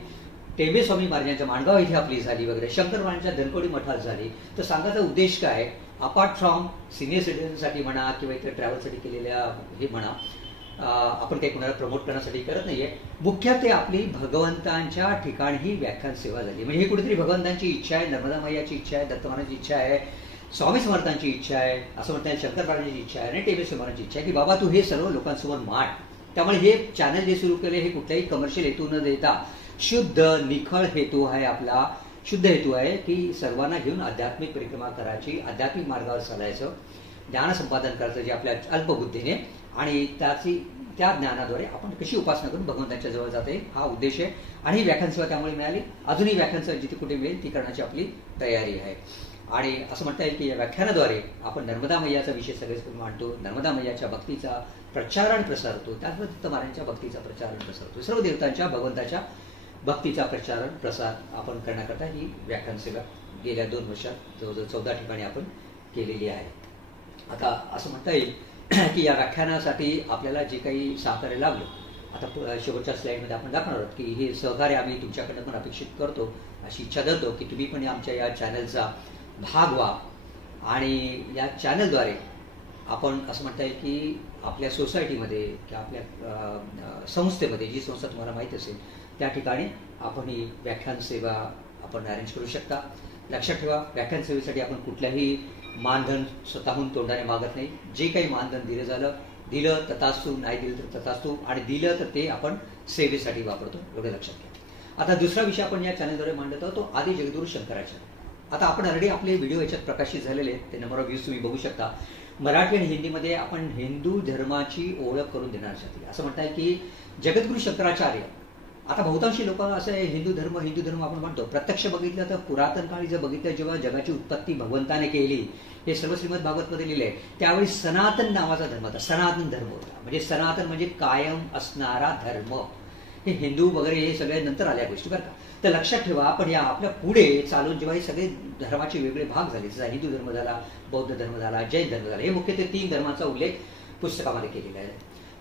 टेंबे स्वामी महाराजांच्या माणगाव इथे आपली झाली वगैरे, शंकर महाराजांच्या धनकोडी मठात झाली. तर सांगायचा उद्देश काय, अपार्ट फ्रॉम सिनियर सिटीजनसाठी म्हणा किंवा इतर ट्रॅव्हलसाठी केलेल्या हे म्हणा, आपण काही कोणाला प्रमोट करण्यासाठी करत नाहीये, मुख्य ते आपली भगवंतांच्या ठिकाणी ही व्याख्यान सेवा झाली. म्हणजे ही कुठेतरी भगवंतांची इच्छा आहे, नर्मदा मैयाची इच्छा आहे, दत्त महाराजांची इच्छा आहे, स्वामी समर्थांची इच्छा आहे, असं म्हणता येईल शंकर महाराजांची इच्छा आहे आणि टेंबे स्वामी महाराजांची इच्छा आहे की बाबा तू हे सर्व लोकांसमोर मांड. त्यामुळे हे चॅनल जे सुरू केले हे कुठल्याही कमर्शियल हेतू न देता शुद्ध निखळ हेतू आहे, आपला शुद्ध हेतू आहे की सर्वांना घेऊन आध्यात्मिक परिक्रमा करायची, आध्यात्मिक मार्गावर चालायचं, ज्ञान संपादन करायचं जे आपल्या अल्पबुद्धीने, आणि त्या ज्ञानाद्वारे आपण कशी उपासना करून भगवंतांच्या जवळ जाते हा उद्देश आहे. आणि ही व्याख्यान सेवा त्यामुळे मिळाली. अजूनही व्याख्यान सेवा जिथे कुठे मिळेल ती करण्याची आपली तयारी आहे. आणि असं म्हणता येईल की या व्याख्यानाद्वारे आपण नर्मदा मैयाचा विषय सगळेच मांडतो, नर्मदा मैयाच्या भक्तीचा प्रचार आणि प्रसार होतो, त्याचबरोबर दत्त महाराजांच्या भक्तीचा प्रचार आणि प्रसार होतो. सर्व देवतांच्या भगवंताच्या भक्तीचा प्रचार आणि प्रसार आपण करण्याकरता ही व्याख्यान सेवा गेल्या 2 वर्षात जवळजवळ 14 ठिकाणी आपण केलेली आहे. आता असं म्हणता येईल की या व्याख्यानासाठी आपल्याला जे काही सहकार्य लाभलं, आता शेवटच्या स्लाईडमध्ये आपण दाखवणार आहोत की हे सहकार्य आम्ही तुमच्याकडनं पण अपेक्षित करतो, अशी इच्छा धरतो की तुम्ही पण आमच्या या चॅनलचा भाग व्हा. आणि या चॅनलद्वारे आपण असं म्हणता येईल की आपल्या सोसायटीमध्ये किंवा आपल्या संस्थेमध्ये, जी संस्था तुम्हाला माहीत असेल त्या ठिकाणी आपण ही व्याख्यान सेवा आपण अरेंज करू शकता. लक्षात ठेवा, व्याख्यान सेवेसाठी आपण कुठल्याही मानधन स्वतःहून तोंडाने मागत नाही. जे काही मानधन दिलं तथास्तु, नाही दिलं तर तथास्तु, आणि दिलं तर ते आपण सेवेसाठी वापरतो, एवढं लक्षात घ्या. आता दुसरा विषय आपण या चॅनलद्वारे मांडत आहोत तो आदि जगद्गुरू शंकराचार्य. आता आपण ऑलरेडी आपले व्हिडिओ याच्यात प्रकाशित झालेले आहेत, ते नंबर ऑफ व्ह्यूज तुम्ही बघू शकता. मराठी आणि हिंदीमध्ये आपण हिंदू धर्माची ओळख करून देण्यासाठी असं म्हणताय की जगद्गुरू शंकराचार्य. आता बहुतांशी लोक असं आहे हिंदू धर्म आपण म्हणतो, प्रत्यक्ष बघितलं तर पुरातन काळी जर बघितलं जेव्हा जगाची उत्पत्ती भगवंताने केली, हे सर्व श्रीमद भागवतमध्ये लिहिले आहे, त्यावेळी सनातन नावाचा धर्म होता, सनातन धर्म होता. म्हणजे सनातन म्हणजे कायम असणारा धर्म. हे हिंदू वगैरे हे सगळे नंतर आल्या गोष्टी बरं का. तर लक्षात ठेवा, पण या आपल्या पुढे चालून जेव्हा हे सगळे धर्माचे वेगळे भाग झाले, जसा हिंदू धर्म झाला, बौद्ध धर्म झाला, जैन धर्म झाला, हे मुख्यत्वे 3 धर्माचा उल्लेख पुस्तकामध्ये केलेला आहे.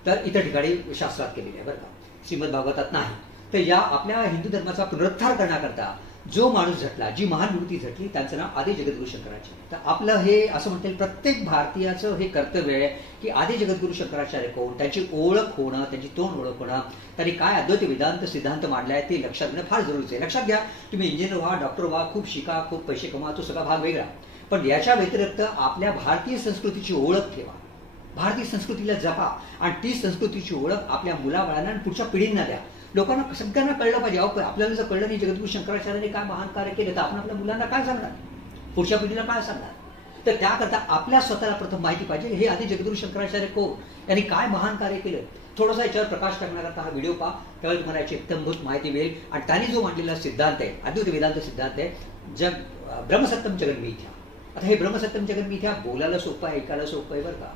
तर इतर ठिकाणी शास्त्रात केलेला आहे बरं का, श्रीमद भागवतात नाही. तर या आपल्या हिंदू धर्माचा पुनरुद्धार करण्याकरता जो माणूस झटला, जी महान मूर्ती झटली, त्यांचं नाव आदि जगद्गुरू शंकराचार्य. तर आपलं हे असं म्हणता येईल प्रत्येक भारतीयाचं हे कर्तव्य आहे की आदि जगद्गुरू शंकराचार्य कोण, त्यांची ओळख होणं, त्यांची तोंड ओळख होणं, त्यांनी काय अद्वैत वेदांत सिद्धांत मांडलाय ते लक्षात घेणं फार जरुरीचं आहे. लक्षात घ्या, तुम्ही इंजिनियर व्हा, डॉक्टर व्हा, खूप शिका, खूप पैसे कमा, तो सगळा भाग वेगळा, पण याच्या व्यतिरिक्त आपल्या भारतीय संस्कृतीची ओळख ठेवा, भारतीय संस्कृतीला जपा, आणि ती संस्कृतीची ओळख आपल्या मुलाबाळांना आणि पुढच्या पिढींना द्या. लोकांना सगळ्यांना कळलं पाहिजे. आपल्याला जर कळलं नाही जगद्गुरू शंकराचार्याने काय महान कार्य केलं, तर आपण आपल्या मुलांना काय सांगणार, पुढच्या पिढीला काय सांगणार. तर त्याकरता आपल्या स्वतःला प्रथम माहिती पाहिजे हे आदि जगद्गुरू शंकराचार्य कोण, त्यांनी काय महान कार्य केलं. थोडासा याच्यावर प्रकाश टाकण्याकरता हा व्हिडिओ पहा, त्यावेळी तुम्हाला याची एकदमभूत माहिती मिळेल. आणि त्यांनी जो मांडलेला सिद्धांत आहे, अद्वैत वेदांत सिद्धांत आहे, ब्रह्मसत्यम जगन्मिथ्या. आता हे ब्रह्मसत्यम जगन्मिथ्या बोलायला सोपं आहे, ऐकायला सोपं आहे बरं का,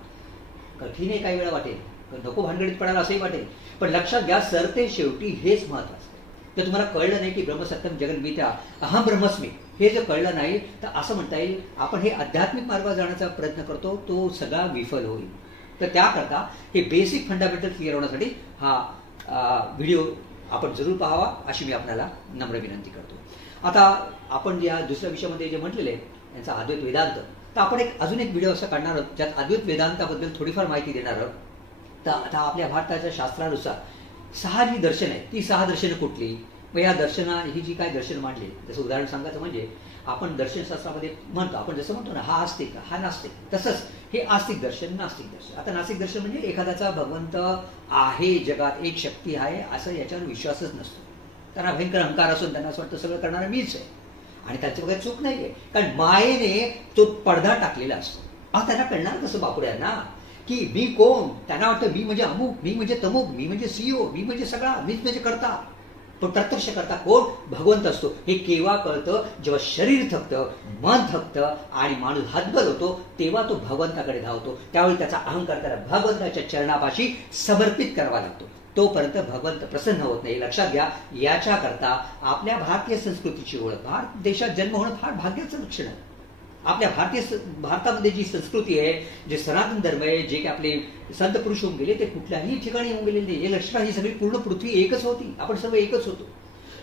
कठीण आहे काही वेळा वाटेल, नको भानगडीत पडायला असंही वाटेल, पण लक्षात घ्या सरते शेवटी हेच महत्वाचं. जर तुम्हाला कळलं नाही की ब्रह्मसत्यम जगन्मिथ्या, अहम ब्रह्मस्मी, हे जर कळलं नाही तर असं म्हणता येईल आपण हे आध्यात्मिक मार्गावर जाण्याचा प्रयत्न करतो, तो सगळा विफल होईल. तर त्याकरता हे बेसिक फंडामेंटल क्लिअर होण्यासाठी हा व्हिडिओ आपण जरूर पाहावा, अशी मी आपल्याला नम्र विनंती करतो. आता आपण या दुसऱ्या विषयामध्ये जे म्हटलेले यांचा अद्वैत वेदांत, तर आपण अजून एक व्हिडिओ असा काढणार आहोत ज्यात अद्वैत वेदांताबद्दल थोडीफार माहिती देणार आहोत. तर आता आपल्या भारताच्या शास्त्रानुसार 6 जी दर्शन आहेत ती 6 दर्शनं कुठली, मग या दर्शना ही जी काय दर्शन मांडली, जसं उदाहरण सांगायचं म्हणजे आपण दर्शनशास्त्रामध्ये म्हणतो, आपण जसं म्हणतो ना, हा आस्तिक हा नास्तिक, तसंच हे आस्तिक दर्शन नास्तिक दर्शन. आता नास्तिक दर्शन म्हणजे एखाद्याचा भगवंत आहे, जगात एक शक्ती आहे असं याच्यावर विश्वासच नसतो. त्यांना भयंकर अहंकार असून त्यांना असं वाटतं सगळं करणारा मीच आहे आणि त्यांचं वगैरे चूक नाहीये, कारण मायेने तो पडदा टाकलेला असतो. त्यांना कळणार कसं बापुड्यांना की मी कोण? त्यांना वाटतं मी म्हणजे अमुक, मी म्हणजे तमुक, मी म्हणजे सीओ, मी म्हणजे सगळा, मीच म्हणजे करता. पण प्रत्यक्ष करता कोण? भगवंत असतो. हे केव्हा कळतं? जेव्हा शरीर थकतं, मन थकतं आणि माणूस हातबल होतो, तेव्हा तो भगवंताकडे धावतो. त्यावेळी त्याचा अहंकार त्याला भगवंताच्या चरणापाशी समर्पित करावा लागतो. तोपर्यंत भगवंत प्रसन्न होत नाही. लक्षात घ्या, याच्याकरता आपल्या भारतीय संस्कृतीची ओळख, भारत देशात जन्म होणं फार भाग्याचं लक्षण आहे. आपल्या भारतामध्ये जी संस्कृती आहे, जे सनातन धर्म आहे, जे काही आपले संत पुरुष होऊन गेले, ते कुठल्याही ठिकाणी येऊन गेलेले नाही. हे लक्षात, ही सगळी पूर्ण पृथ्वी एकच होती, आपण सर्व एकच होतो.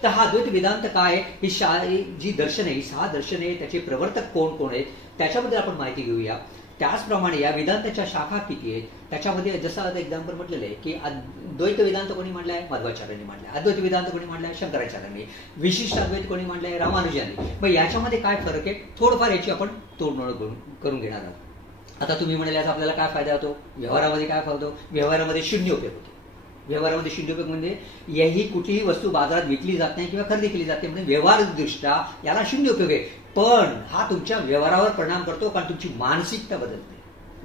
तर हा अद्वैत वेदांत काय, ही जी दर्शन आहे, ही 6 दर्शन आहे, त्याचे प्रवर्तक कोण कोण आहेत त्याच्याबद्दल आपण माहिती घेऊया. त्याचप्रमाणे या वेदांताच्या शाखा किती आहेत त्याच्यामध्ये, जसं आता एक्झाम्पल म्हटलेलं आहे की द्वैत वेदांत कोणी मांडलाय? मध्वाचार्यांनी मांडलाय. अद्वैत वेदांत कोणी मांडलाय? शंकराचार्यांनी. विशिष्ट अद्वैत कोणी मांडलाय? रामानुजांनी. मग याच्यामध्ये काय फरक आहे, थोडंफार याची आपण तोडमोड करून घेणार आहोत. आता तुम्ही म्हणाले याचा आपल्याला काय फायदा होतो? व्यवहारामध्ये काय फायदा होतो? व्यवहारामध्ये शून्य उपयोग होतो. व्यवहारामध्ये शून्य उपयोग म्हणजे याही कुठलीही वस्तू बाजारात विकली जात नाही किंवा खरेदी केली जाते, म्हणजे व्यवहारदृष्ट्या याला शून्य उपयोग आहे. पण हा तुमच्या व्यवहारावर परिणाम करतो, कारण तुमची मानसिकता बदलते.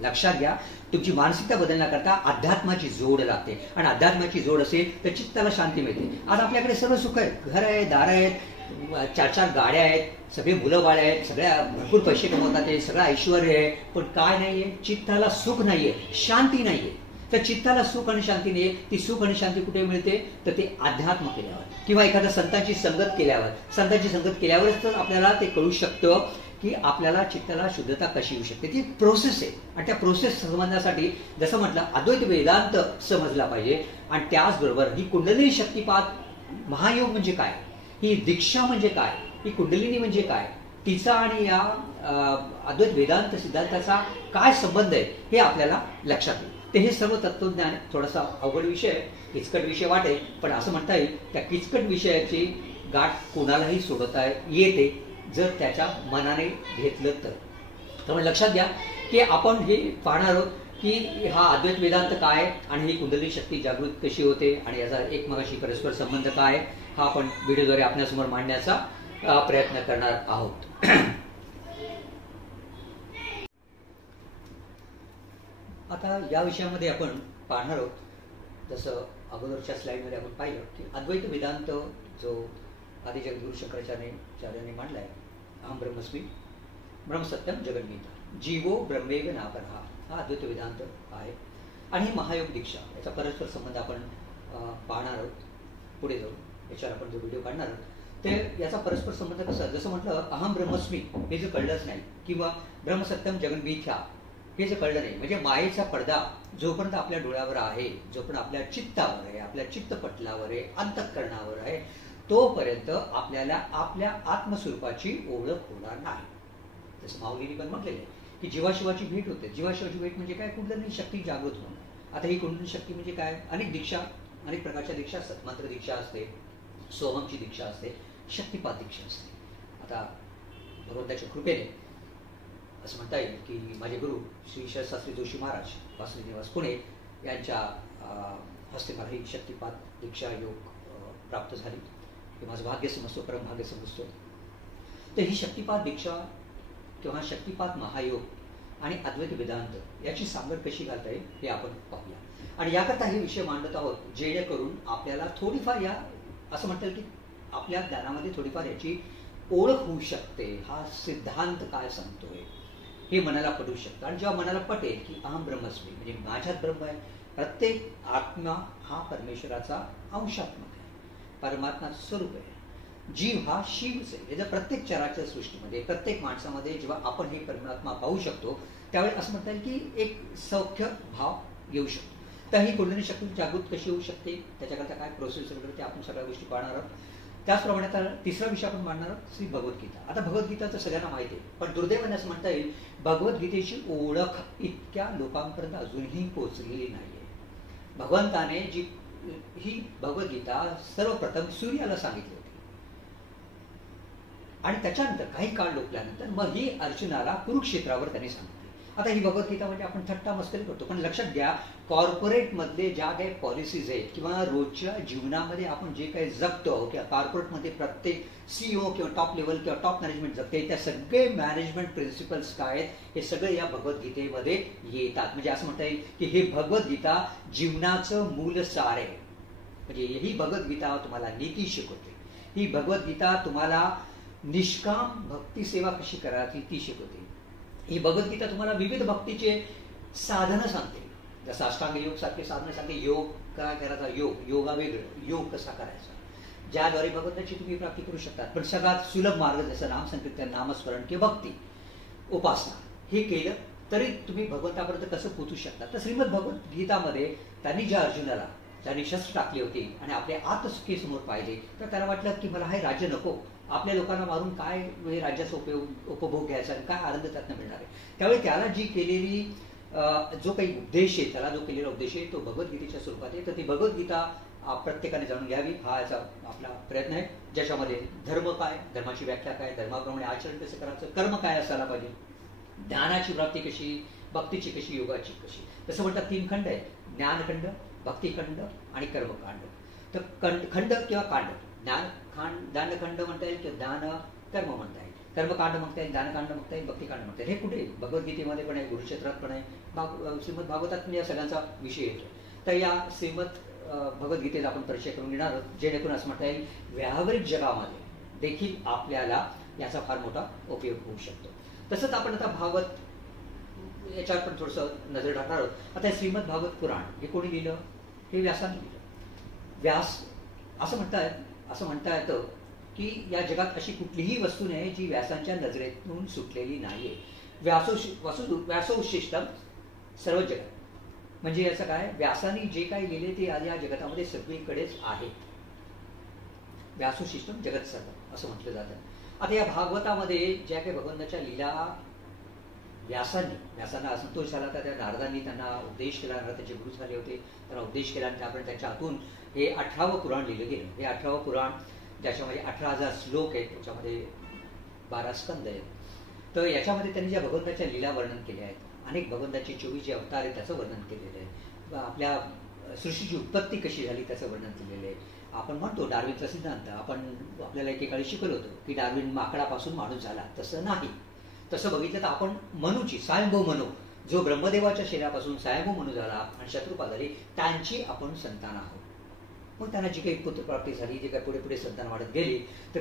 लक्षात घ्या, तुमची मानसिकता बदलण्याकरता अध्यात्माची जोड लागते, आणि अध्यात्माची जोड असेल तर चित्ताला शांती मिळते. आज आपल्याकडे सर्व सुख आहे, घर आहे, दार आहेत, 4-4 गाड्या आहेत, सगळे मुलं बाळ आहेत, सगळ्या भरपूर पैसे कमवतात, ते सगळं ऐश्वर आहे, पण काय नाहीये? चित्ताला सुख नाहीये, शांती नाहीये. तर चित्ताला सुख आणि शांती नाहीये. ती सुख आणि शांती कुठे मिळते? तर ते अध्यात्म केल्यावर किंवा एखाद्या संतांची संगत केल्यावर. संतांची संगत केल्यावरच तर आपल्याला ते कळू शकतं की आपल्याला चित्ताला शुद्धता कशी येऊ शकते. ती प्रोसेस आहे, आणि त्या प्रोसेस समजण्यासाठी जसं म्हटलं अद्वैत वेदांत समजला पाहिजे. आणि त्याचबरोबर ही कुंडलिनी शक्तिपात महायोग म्हणजे काय, ही दीक्षा म्हणजे काय, ही कुंडलिनी म्हणजे काय, तिचा आणि या अद्वैत वेदांत सिद्धांताचा काय संबंध आहे हे आपल्याला लक्षात येईल. ते हे सर्व तत्वज्ञान थोडासा अवघड विषय, किचकट विषय वाटेल, पण असं म्हणता येईल त्या किचकट विषयाची गाठ कोणालाही सोडवता येते जर त्याच्या मनाने घेतलं तर. त्यामुळे लक्षात घ्या की आपण हे पाहणार आहोत की हा अद्वैत वेदांत काय आणि ही कुंडलिनी शक्ती जागृत कशी होते आणि याचा एकमेकाशी परस्पर संबंध काय, हा आपण व्हिडिओद्वारे आपल्यासमोर मांडण्याचा प्रयत्न करणार आहोत. आता या विषयामध्ये आपण पाहणार आहोत, जसं अगोदरच्या स्लाइडमध्ये आपण पाहिलं की अद्वैत वेदांत जो आदि जगद्गुरु शंकराचार्यांनी मांडलाय, अहम ब्रह्मस्मी ब्रह्मसत्यम जगन्मीता जीवो ब्रह्मेव नापरहा, हा अद्वैत वेदांत आहे. आणि ही महायोग दीक्षा, याचा परस्पर संबंध आपण पाहणार आहोत पुढे जाऊन. याच्यावर आपण जो व्हिडिओ काढणार आहोत ते याचा परस्पर संबंध कसा, जसं म्हटलं अहम ब्रह्मस्मी हे जे कळलंच नाही किंवा ब्रह्मसत्यम जगन्मीथ्या हे जे कळलं नाही, म्हणजे मायेचा पडदा जोपर्यंत आपल्या डोळ्यावर आहे, जोपर्यंत आपल्या चित्तावर आहे, आपल्या चित्तपटलावर आहे, अंतःकरणावर आहे, तोपर्यंत आपल्याला आपल्या आत्मस्वरूपाची ओळख होणार नाही. जसं माऊलींनी पण म्हटलेलं आहे की जीवाशिवाची भेट होते. जीवाशिवाची भेट म्हणजे काय? कुंडलिनी शक्ती जागृत होणं. आता ही कुंडलिनी शक्ती म्हणजे काय? अनेक दीक्षा, अनेक प्रकारच्या दीक्षा असतात. मंत्र दीक्षा असते, सोहमची दीक्षा असते, शक्तिपात दीक्षा असते. आता भगवंताच्या कृपेने असं म्हणता येईल की माझे गुरु श्री शरशास्त्री जोशी महाराज वासुदेव निवास पुणे यांच्या हस्ते मला ही शक्तिपात दीक्षा योग प्राप्त झाली. हे माझं भाग्य समजतो, परम भाग्य समजतो. तर ही शक्तिपात दीक्षा किंवा शक्तिपात महायोग आणि अद्वैत वेदांत याची सांगड कशी घालता येईल हे आपण पाहूया. आणि याकरता हे विषय मांडत आहोत जेणेकरून आपल्याला थोडीफार या असं म्हणता येईल की आपल्या ज्ञानामध्ये थोडीफार याची ओळख होऊ शकते. हा सिद्धांत काय सांगतोय हे मनाला पटू शकतं. आणि जेव्हा मनाला पटेल की अहम ब्रह्मस्मी म्हणजे माझ्यात ब्रह्म आहे, प्रत्येक आत्मा हा परमेश्वराचा अंशात्मक आहे, परमात्माचं स्वरूप आहे, जीव हा शिवच आहे. याच्या प्रत्येक चराचर सृष्टीमध्ये, प्रत्येक माणसामध्ये जेव्हा आपण हे परमात्मा पाहू शकतो त्यावेळी असं म्हणता येईल की एक सौख्य भाव येऊ शकतो. तर ही कुंडलिनी शक्ती जागृत कशी होऊ शकते, त्याच्याकरता काय प्रोसेस वगैरे ते आपण सगळ्या गोष्टी पाहणार आहोत. त्याचप्रमाणे आता तिसरा विषय आपण मांडणार आहोत श्री भगवद्गीता. आता भगवद्गीताचं सगळ्यांना माहिती आहे, पण दुर्दैवाने असं म्हणता येईल भगवद्गीतेची ओळख इतक्या लोकांपर्यंत अजूनही पोहोचलेली नाहीये. भगवंताने जी ही भगवद्गीता सर्वप्रथम सूर्याला सांगितली होती आणि त्याच्यानंतर काही काळ लोकल्यानंतर मग ही अर्जुनाला कुरुक्षेत्रावर त्यांनी सांगितली. आता ही भगवद्गीता म्हणजे आपण थट्टा मस्करी करतो, पण लक्षात घ्या कॉर्पोरेटमधले ज्या काही पॉलिसीज आहेत किंवा रोजच्या जीवनामध्ये आपण जे काही जगतो किंवा कॉर्पोरेटमध्ये प्रत्येक सीईओ किंवा टॉप लेवल किंवा टॉप मॅनेजमेंट जगते, त्या सगळे मॅनेजमेंट प्रिन्सिपल्स काय आहेत हे सगळे या भगवद्गीतेमध्ये येतात. म्हणजे असं म्हणता येईल की हे भगवद्गीता जीवनाचं मूल सार आहे. म्हणजे ही भगवद्गीता तुम्हाला नीती शिकवते, ही भगवद्गीता तुम्हाला निष्काम भक्ती सेवा कशी करायची ती शिकवते, ही भगवद्गीता तुम्हाला विविध भक्तीचे साधनं सांगते, जसं अष्टांग योग सारखे साधनं सांगते. योग काय करायचा, योगा वेगळं, योग कसा करायचा, ज्याद्वारे भगवंताची तुम्ही प्राप्ती करू शकता. पण सगळ्यात सुलभ मार्ग जसं नाम संकीर्तन, नामस्मरण किंवा भक्ती उपासना हे केलं तरी तुम्ही भगवंतापर्यंत कसं पोहोचू शकता. तर श्रीमद भगवद्गीतामध्ये त्यांनी ज्या अर्जुनाला त्यांनी शस्त्र टाकली होती आणि आपल्या आत्मसुखी समोर पाहिजे, तर त्याला वाटलं की मला हे राज्य नको, आपल्या लोकांना मारून काय राज्याचा उपभोग घ्यायचा आणि काय आनंद त्यातनं मिळणार आहे. त्यावेळी त्याला जी केलेली जो काही उद्देश आहे, त्याला जो केलेला उद्देश आहे तो भगवद्गीतेच्या स्वरूपात आहे. तर ती भगवद्गीता प्रत्येकाने जाणून घ्यावी हा याचा आपला प्रयत्न आहे, ज्याच्यामध्ये धर्म काय, धर्माची व्याख्या काय, धर्माप्रमाणे आचरण कसं करायचं, कर्म काय असायला पाहिजे, ज्ञानाची प्राप्ती कशी, भक्तीची कशी, योगाची कशी. तसं म्हणतात 3 खंड आहे, ज्ञानखंड, भक्तिखंड आणि कर्मकांड. तर खंड किंवा कांड, ज्ञानखंड म्हणता येईल किंवा ज्ञान कर्म म्हणता येईल, कर्मकांड म्हणता येईल, ज्ञानकांड म्हणता येईल, भक्तिकांड म्हणता येईल. हे कुठे भगवद्गीतेमध्ये पण आहे, गुरुक्षेत्रात पण आहे, श्रीमद भागवतात पण या सगळ्यांचा विषय येतो. तर या श्रीमद भगवद्गीतेचा आपण परिचय करून घेणार आहोत, जेणेकरून असं म्हणता येईल व्यावहारिक जगामध्ये देखील आपल्याला याचा फार मोठा उपयोग होऊ शकतो. तसंच आपण आता भागवत याच्यावर पण थोडंसं नजर टाकणार आहोत. आता श्रीमद भागवत पुराण हे कोणी लिहिलं, हे व्यासाने लिहिलं. व्यास असं म्हणता येतं की या जगात अशी कुठलीही वस्तू नाही जी व्यासांच्या नजरेतून सुटलेली नाहीये. व्यासोशिष्टम सर्व जगात, म्हणजे याचं काय, व्यासाने जे काही लिहिले ते आज या जगतामध्ये सगळीकडेच आहे. व्यासोशिष्टम जगत सर्व असं म्हटलं जातं. आता या भागवतामध्ये ज्या काही भगवंताच्या लीला व्यासांना असंतोष झाला तर त्या नारदांनी त्यांना उपदेश केला, त्याचे गुरु झाले होते, त्यांना उपदेश केला आणि त्यापर्यंत त्याच्या हातून हे 18वं पुराण लिहिलं गेलं. हे 18वं पुराण ज्याच्यामध्ये 18,000 श्लोक आहेत, त्याच्यामध्ये 12 स्कंद आहेत. तर याच्यामध्ये त्यांनी ज्या भगवंताच्या लीला वर्णन केल्या आहेत, अनेक भगवंताचे 24 जे अवतार आहेत त्याचं वर्णन केलेलं आहे, आपल्या सृष्टीची उत्पत्ती कशी झाली त्याचं वर्णन केलेलं आहे. आपण म्हणतो डार्विनचा सिद्धांत, आपण आपल्याला एकेकाळी शिकवलं होतं की डार्विन माकडापासून माणूस झाला, तसं नाही. तसं बघितलं तर आपण मनूची, स्वयंभू मनू जो ब्रह्मदेवाच्या शरीरापासून स्वयंभू मनू झाला आणि शत्रुपा झाली, त्यांची आपण संतान आहोत. मग त्यांना जी काही पुत्रप्राप्ती झाली, जे काही पुढे पुढे संतान वाढत गेली, तर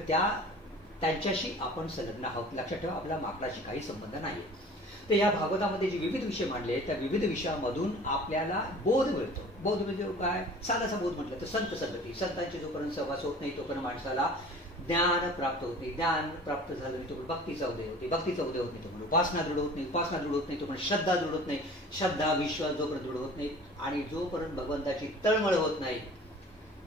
त्यांच्याशी आपण संलग्न आहोत. लक्षात ठेवा, आपला माकडाशी काही संबंध नाही. तर या भागवतामध्ये जे विविध विषय मांडले त्या विविध विषयामधून आपल्याला बोध मिळतो. बोध म्हणजे काय, साधाचा बोध म्हटलं तर संत संगती, संतांची जोपर्यंत सहवास होत नाही तोपर्यंत माणसाला ज्ञान प्राप्त होत नाही, ज्ञान प्राप्त झालं नाही तोपर्यंत भक्तीचा उदय होते, भक्तीचा उदय होत नाही तोपर्यंत उपासना दृढ होत नाही, उपासना दृढ होत नाही तोपर्यंत श्रद्धा दृढ होत नाही, श्रद्धा विश्वास जोपर्यंत दृढ होत नाही आणि जोपर्यंत भगवंताची तळमळ होत नाही,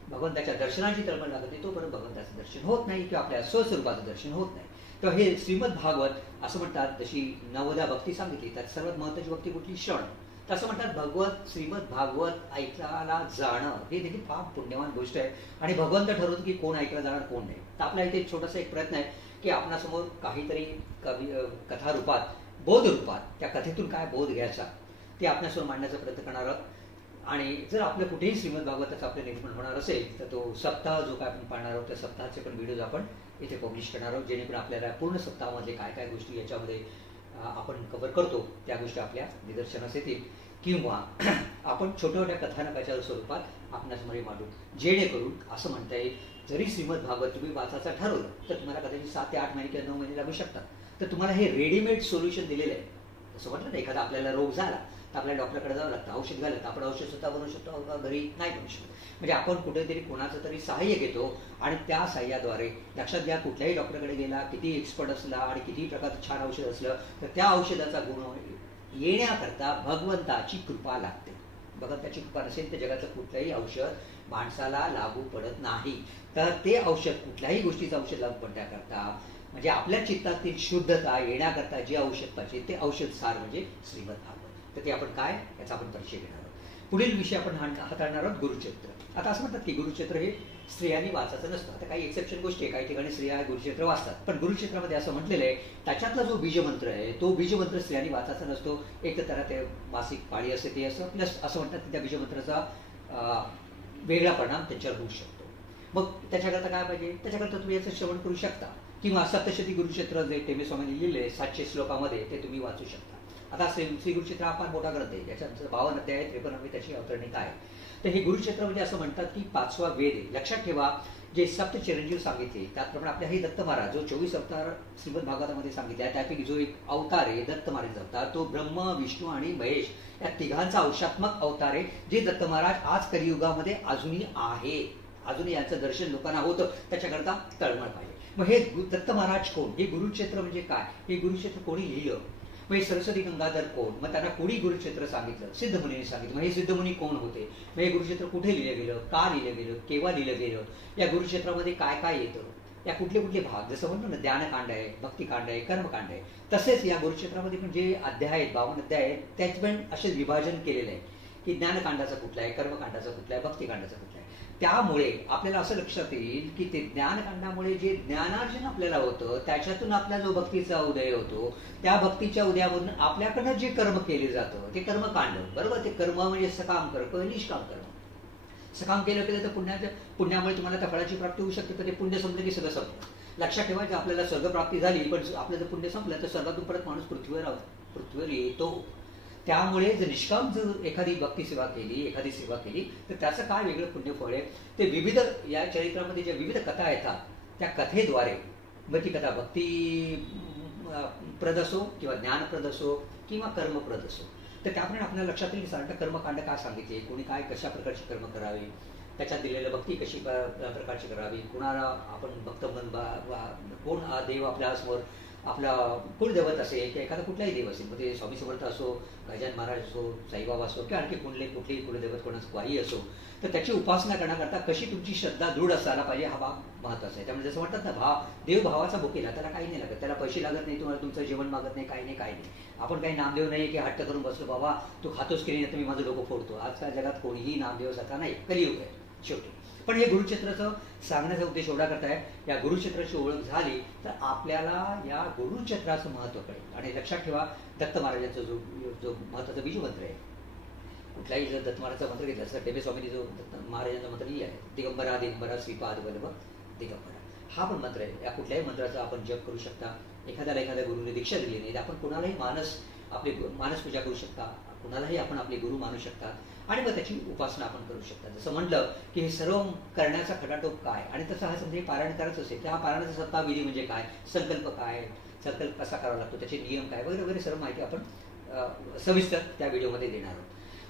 भगवंताच्या दर्शनाची तळमळ लागत नाही, तोपर्यंत भगवंताचं दर्शन होत नाही किंवा आपल्या स्वस्वरूपाचं दर्शन होत नाही. तर हे श्रीमद भागवत असं म्हणतात, जशी 9 भक्ती सांगितली त्यात सर्वात महत्वाची भक्ती कुठली, श्रवण. तसं म्हणतात श्रीमद भागवत ऐकायला जाणं हे देखील फार पुण्यवान गोष्ट आहे आणि भगवंत ठरवतो की कोण ऐकायला जाणार कोण नाही. तर आपल्या इथे छोटासा एक प्रयत्न आहे की आपणासमोर काहीतरी कथा रूपात, बोध रूपात, त्या कथेतून काय बोध घ्यायचा ते आपल्यासमोर मांडण्याचा प्रयत्न करणार आहोत. आणि जर आपलं कुठेही श्रीमद भागवताचं आपलं निर्माण होणार असेल तर तो सप्ताह जो काय आपण पाहणार आहोत त्या सप्ताहाचे पण व्हिडिओज आपण इथे पब्लिश करणार आहोत, जेणेकरून आपल्याला पूर्ण सप्ताहामध्ये काय काय गोष्टी याच्यामध्ये आपण कव्हर करतो त्या गोष्टी आपल्या निदर्शनास येतील किंवा आपण छोट्या छोट्या कथानकाच्या स्वरूपात आपणासमोर मांडू, जेणेकरून असं म्हणता येईल जरी श्रीमद भागवत तुम्ही वाचायचं ठरवलं तर तुम्हाला कदाचित 7 ते 8 महिने किंवा 9 महिने लागू शकतात. तर तुम्हाला हे रेडीमेड सोल्युशन दिलेलं आहे. असं म्हटलं ना, एखादा आपल्याला रोग झाला तर आपल्या डॉक्टरकडे जावं लागतं, औषध घ्यायला लागतं, आपण औषध स्वतः बनवू शकतो, घरी नाही बनवू शकतो. म्हणजे आपण कुठेतरी कोणाचं तरी सहाय्य घेतो आणि त्या सहाय्याद्वारे, लक्षात घ्या, कुठल्याही डॉक्टरकडे गेला, किती एक्सपर्ट असला आणि कितीही प्रकारचं छान औषध असलं तर त्या औषधाचा गुण येण्याकरता भगवंताची कृपा लागते. बघा त्याची कृपा नसेल तर जगाचं कुठलंही औषध माणसाला लागू पडत नाही. तर ते औषध, कुठल्याही गोष्टीचं औषध लागू पडण्याकरता, म्हणजे आपल्या चित्तातील शुद्धता येण्याकरता जे औषध पाहिजे ते औषध सार म्हणजे श्रीमद भागवत. तर ते आपण काय, याचा आपण परिचय घेणार आहोत. पुढील विषय आपण हाताळणार आहोत गुरुचरित्र. आता असं म्हणतात की गुरुचरित्र हे स्त्रियांनी वाचायचं नसतं. आता काही एक्सेप्शन गोष्टी आहे, काही ठिकाणी स्त्रिया गुरुचरित्र वाचतात, पण गुरुचरित्रामध्ये असं म्हटलेलं आहे त्याच्यातला जो बीजमंत्र आहे तो बीजमंत्र स्त्रियांनी वाचायचा नसतो. एक तर त्याला ते मासिक पाळी असते ते असं, प्लस असं म्हणतात की त्या बीजमंत्राचा वेगळा परिणाम त्यांच्यावर होऊ शकतो. मग त्याच्याकरता काय पाहिजे, त्याच्याकरता तुम्ही याचं श्रवण करू शकता, किंवा सप्तशती गुरुचरित्र जे टेमे स्वामींनी लिहिले 700 श्लोकामध्ये ते तुम्ही वाचू शकता. आता श्री गुरुचरित्र हा फार मोठा ग्रंथ आहे, त्याच्यात 52 अध्याय आहे, 53 त्याची अवतरणिका आहे. तर हे गुरुचरित्र म्हणजे असं म्हणतात की 5वा वेद आहे. लक्षात ठेवा, जे सप्त चिरंजीव सांगितले त्याचप्रमाणे आपल्या हे दत्त महाराज जो 24 अवतार श्रीमद भागवतामध्ये सांगितले, त्यापैकी जो एक अवतार आहे दत्त महाराज अवतार, तो ब्रह्म, विष्णू आणि महेश या तिघांचा अंशात्मक अवतार आहे, जे दत्त महाराज आज कलियुगामध्ये अजूनही आहे. अजूनही यांचं दर्शन लोकांना होतं, त्याच्याकरता तळमळ पाहिजे. मग हे दत्त महाराज कोण, हे गुरुक्षेत्र म्हणजे काय, हे गुरुक्षेत्र कोणी लिहिलं, मग हे सरस्वती गंगाधर कोण, मग त्यांना कोणी गुरुक्षेत्र सांगितलं, सिद्धमुनींनी सांगितलं. मग हे सिद्धमुनी कोण होते, मग हे गुरुक्षेत्र कुठे लिहिलं गेलं, का लिहिलं गेलं, केव्हा लिहिलं गेलं, या गुरुक्षेत्रामध्ये काय काय येतं, या कुठले कुठले भाग, जसं म्हणतो ना ज्ञानकांड आहे, भक्तिकांड आहे, कर्मकांड आहे, तसेच या गुरुक्षेत्रामध्ये पण जे अध्याय आहेत 52 अध्याय आहेत त्याच पण असे विभाजन केलेलं आहे की ज्ञानकांडाचा कुठला आहे, कर्मकांडाचा कुठला आहे, भक्तिकांडाचा कुठला आहे. त्यामुळे आपल्याला असं लक्षात येईल की ते ज्ञानकांडामुळे जे ज्ञानार्जन आपल्याला होतं त्याच्यातून आपला जो भक्तीचा उदय होतो, त्या भक्तीच्या उदयामधून आपल्याकडनं जे कर्म केले जातं ते कर्मकांड, बरोबर. ते कर्म म्हणजे सकाम कर्म, निष्काम कर्म. सकाम केलं तर पुण्यामुळे तुम्हाला त्या फळाची प्राप्ती होऊ शकते, तर ते पुण्य संपलं की सगळं संपलं. लक्षात ठेवा, आपल्याला स्वर्गप्राप्ती झाली पण आपलं जर पुण्य संपलं तर स्वर्गातून परत माणूस पृथ्वीवर येतो. त्यामुळे जर निष्काम जर एखादी भक्ती सेवा केली, एखादी सेवा केली, तर त्याचं काय वेगळं पुण्यफळ आहे. ते विविध या चरित्रामध्ये ज्या विविध कथा येतात त्या कथेद्वारे, मग ती कथा भक्ती प्रद असो किंवा ज्ञानप्रद असो किंवा कर्मप्रद असो, तर त्याप्रमाणे आपल्याला लक्षात येईल की साधारण कर्मकांड काय सांगितले, कोणी काय कशा प्रकारची कर्म करावी, त्याच्यात दिलेलं भक्ती कशी प्रकारची करावी, कुणाला आपण भक्त कोण देव आपल्यासमोर आपला कुलदैवत असेल किंवा एखादा कुठलाही देव असेल, मग ते स्वामी समर्थ असो, गजानन महाराज असो, साईबाबा असो किंवा आणखी कुठलेही कुलदैवत कोणाचं काही असो, तर त्याची उपासना करण्याकरता कशी तुमची श्रद्धा दृढ असायला पाहिजे हा भाग महत्वाचा आहे. त्यामुळे जसं म्हणतात ना, देव भावाचा भुकेला, त्याला काही नाही लागत, त्याला पैसे लागत नाही, तुम्हाला तुमचं जेवण मागत नाही, काही नाही. आपण काही नामदेव नाही की हट्ट करून बसलो, बाबा तू खातोस की नाही तर मी माझं डोकं फोडतो. आजच्या जगात कोणीही नामदेवासारखा नाही, कलियुग आहे शेवटी. पण हे गुरुक्षेत्राचं सांगण्याचा उद्देश एवढा करताय, या गुरुक्षेत्राची ओळख झाली तर आपल्याला या गुरुक्षेत्राचं महत्व कळेल. आणि लक्षात ठेवा, दत्त महाराजांचा जो महत्वाचा बीजमंत्र आहे, कुठलाही जर दत्त महाराजांचा मंत्र घेतला असं टेमे स्वामींनी जो दत्त महाराजांचा मंत्र लिहिला आहे, दिगंबरा दिगंबरा श्रीपाद वल्लभ दिगंबरा, हा पण मंत्र आहे. या कुठल्याही मंत्राचा आपण जप करू शकता. एखाद्या गुरुने दीक्षा दिली नाही, आपण कुणालाही मानस पूजा करू शकता, कुणालाही आपण आपले गुरु मानू शकता आणि मग त्याची उपासना आपण करू शकता. जसं म्हटलं की हे सर्व करण्याचा खटाटोप काय, आणि तसं हा समजा पारायण करायचं असेल तर हा पारायणाचा सत्ताविधी म्हणजे काय, संकल्प काय, संकल्प कसा करावा लागतो, त्याचे नियम काय वगैरे वगैरे सर्व माहिती आपण सविस्तर त्या व्हिडिओमध्ये देणार आहोत.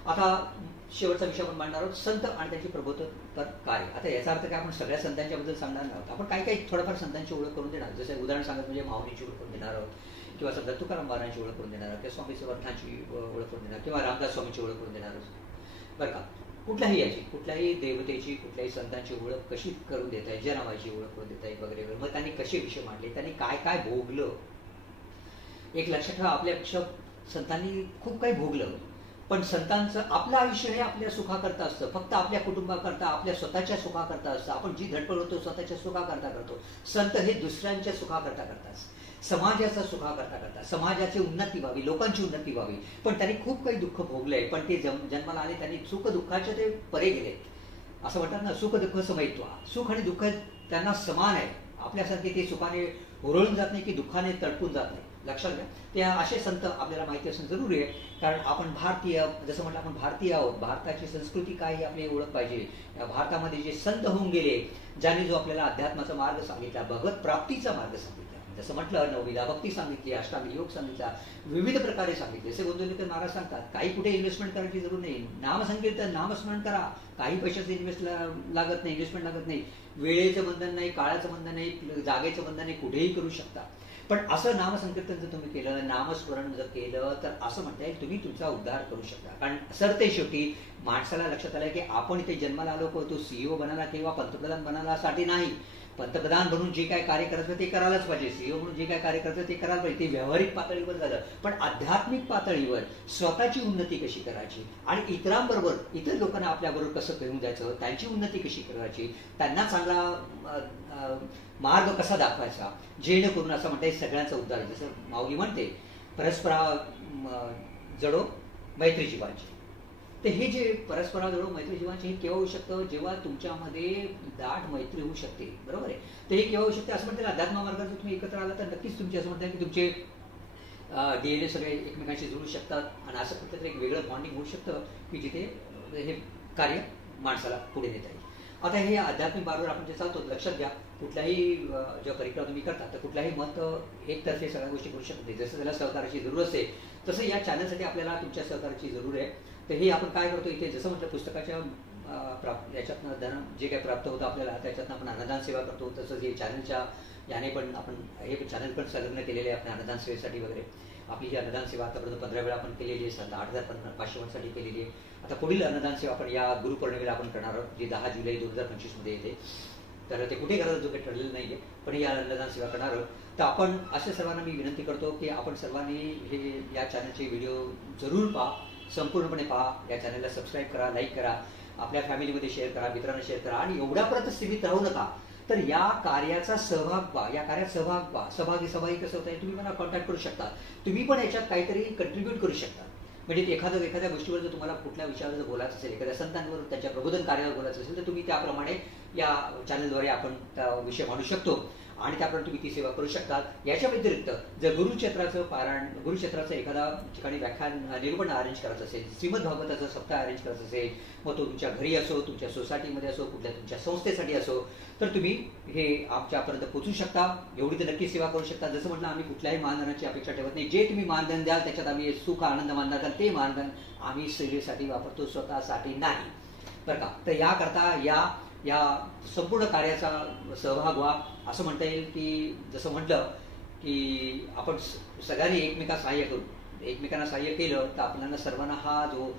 आता शेवटचा विषय आपण मांडणार आहोत, संत आणि त्यांची प्रबोधनपर कार्य. आता याचा अर्थ काय, आपण सगळ्या संतांच्या बद्दल सांगणार आहोत, आपण काही थोडंफार संतांची ओळख करून देणार. जसं उदाहरण सांगत म्हणजे माऊलीची ओळख करून देणार आहोत, किंवा समजा तुकाराम महाराजांची ओळख करून देणार आहोत, किंवा स्वामी समर्थांची ओळख करून देणार, किंवा रामदास स्वामींची ओळख करून देणार आहोत. बरं का, कुठल्याही देवतेची, कुठल्याही संतांची ओळख कशी करून देता येईल, जनाबाईची ओळख करून देता येईल वगैरे वगैरे. मग त्यांनी कसे विषय मांडले, त्यांनी काय काय भोगलं. एक लक्षात ठेवा, आपल्यापेक्षा संतांनी खूप काही भोगलं, पण संतांचं आपलं आयुष्य हे आपल्या सुखाकरता असतं, फक्त आपल्या कुटुंबाकरता, आपल्या स्वतःच्या सुखाकरता असतं. आपण जी धडपड होतो स्वतःच्या सुखाकरता करतो. संत हे दुसऱ्यांच्या सुखाकरता करतात, समाजाचा सुखाकरता करतात, समाजाची उन्नती व्हावी, लोकांची उन्नती व्हावी. पण त्यांनी खूप काही दुःख भोगलंय, पण ते जन्माला आले, त्यांनी सुख दुःखाचे ते परे गेले. असं म्हणतात ना, सुख दुःख समयत्वा, सुख आणि दुःख त्यांना समान आहे. आपल्यासारखे ते सुखाने हुरळून जात नाही की दुःखाने तडपून जात नाही. लक्षात घ्या, ते असे संत आपल्याला माहिती असणं जरुरी आहे. कारण आपण भारतीय, जसं म्हटलं आपण भारतीय आहोत, भारताची संस्कृती काय ही आपली ओळख पाहिजे. या भारतामध्ये जे संत होऊन गेले, ज्यांनी जो आपल्याला अध्यात्माचा मार्ग सांगितला, भगवत प्राप्तीचा मार्ग सांगितला, जसं म्हटलं नवविधा भक्ती सांगितली, अष्टांग योग सांगितला, विविध प्रकारे सांगितले. जसे गोंदवलेकर महाराज सांगतात, काही कुठे इन्व्हेस्टमेंट करायची जरूर नाही, नामसंकीर्तन, नामस्मरण करा, काही पैशाचं लागत नाही, इन्व्हेस्टमेंट लागत नाही, वेळेचं बंधन नाही, काळाचं बंधन नाही, जागेचं बंधन नाही, कुठेही करू शकता. पण असं नामसंकीर्तन जर तुम्ही केलं, नामस्मरण जर केलं, तर असं म्हणता येईल तुम्ही तुमचा उद्धार करू शकता. कारण सरते शेवटी माणसाला लक्षात आलं की आपण इथे जन्माला आलो तो CEO बनायला किंवा पंतप्रधान बनायसाठी नाही. पंतप्रधान म्हणून जे काय कार्य करायचं ते करायलाच पाहिजे, CEO म्हणून जे काय कार्य करायचं ते करायला पाहिजे. ते व्यावहारिक पातळीवर झालं, पण आध्यात्मिक पातळीवर स्वतःची उन्नती कशी करायची आणि इतरांबरोबर, इतर लोकांना आपल्याबरोबर कसं करून द्यायचं, त्यांची उन्नती कशी करायची, त्यांना चांगला मार्ग कसा दाखवायचा, जेणेकरून असं म्हणता येईल सगळ्यांचा उद्धार. जसं माऊली म्हणते, परस्परा जडो मैत्री जीवांची. तर हे जे परस्परा जडो मैत्री जीवांची, हे केव्हा होऊ शकतं, जेव्हा तुमच्यामध्ये दाट मैत्री होऊ शकते. बरोबर आहे. तर हे केव्हा होऊ शकते, असं म्हणते अध्यात्म मार्गात जर तुम्ही एकत्र आला तर नक्कीच तुमचे असं म्हणतात की तुमचे DNA सगळे एकमेकांशी जुळू शकतात आणि असं कुठलं तरी एक वेगळं बॉन्डिंग होऊ शकतं की जिथे हे कार्य माणसाला पुढे नेता येईल. आता हे आध्यात्मिक मार्गावर आपण जे चालतो, लक्षात घ्या, कुठल्याही जेव्हा परिक्रमा तुम्ही करता तर कुठल्याही मत एकतर्फे सगळ्या गोष्टी करू शकत नाही. जसं त्याला सहकाराची जरूर असते, तसं या चॅनलसाठी आपल्याला तुमच्या सहकाराची जरूर आहे. तर हे आपण काय करतो इथे, जसं म्हटलं पुस्तकाच्या याच्यातनं धन जे काही प्राप्त होतं आपल्याला, त्याच्यातनं आपण अन्नदान सेवा करतो. तसंच हे चॅनलच्या याने पण आपण हे चॅनल पण संलग्न केलेले आहे आपल्या अन्नदान सेवेसाठी वगैरे. आपली ही अन्नदान सेवा आतापर्यंत 15 वेळा आपण केलेली आहे, 8,500 केलेली आहे. आता पुढील अन्नदान सेवा आपण या गुरुपौर्णिमेला आपण करणार आहोत, जी 10 जुलै 2025 मध्ये येते. तर ते कुठे करायचं जो काही ठरलेलं नाही आहे, पण या अन्नदान सेवा करणार आहोत. तर आपण अशा सर्वांना मी विनंती करतो की आपण सर्वांनी हे या चॅनलचे व्हिडिओ जरूर पहा, संपूर्णपणे पहा. या चॅनलला सबस्क्राईब करा, लाईक करा, आपल्या फॅमिलीमध्ये शेअर करा, मित्रांना शेअर करा आणि एवढ्यापर्यंत सीमित राहू नका. तर या कार्याचा सहभाग व्हा, या कार्यात सहभाग व्हा. सहभागी कसं होतं, तुम्ही मला कॉन्टॅक्ट करू शकता, तुम्ही पण याच्यात काहीतरी कंट्रीब्यूट करू शकता. म्हणजे एखाद्या गोष्टीवर जर तुम्हाला कुठल्या विषयावर जर बोलायचं असेल, एखाद्या संतांवर त्यांच्या प्रबोधन कार्यावर बोलायचं असेल, तर तुम्ही त्याप्रमाणे या चॅनलद्वारे आपण त्या विषय मांडू शकतो आणि त्याप्रमाणे तुम्ही ती सेवा करू शकता. याच्या व्यतिरिक्त जर गुरुक्षेत्राचं पारायण, गुरुक्षेत्राचं एखादा ठिकाणी व्याख्यान निरूपण अरेंज करायचं असेल, श्रीमद भागवताचं सप्ताह अरेंज करायचं असेल, मग तो तुमच्या घरी असो, तुमच्या सोसायटीमध्ये असो, कुठल्या तुमच्या संस्थेसाठी असो, तर तुम्ही हे आमच्यापर्यंत पोहोचू शकता. एवढी तर नक्की सेवा करू शकता. जसं म्हटलं, आम्ही कुठल्याही मानधनाची अपेक्षा ठेवत नाही. जे तुम्ही मानधन द्याल त्याच्यात आम्ही सुख आनंद मानणार, कारण ते मानधन आम्ही सेवेसाठी वापरतो, स्वतःसाठी नाही, बरं का. तर याकरता या संपूर्ण कार्याचा सहभाग व्हा. असं म्हणता येईल की जसं म्हटलं की आपण सगळ्यांनी एकमेकांना सहाय्य करू. एकमेकांना सहाय्य केलं तर आपल्याला सर्वांना हा जो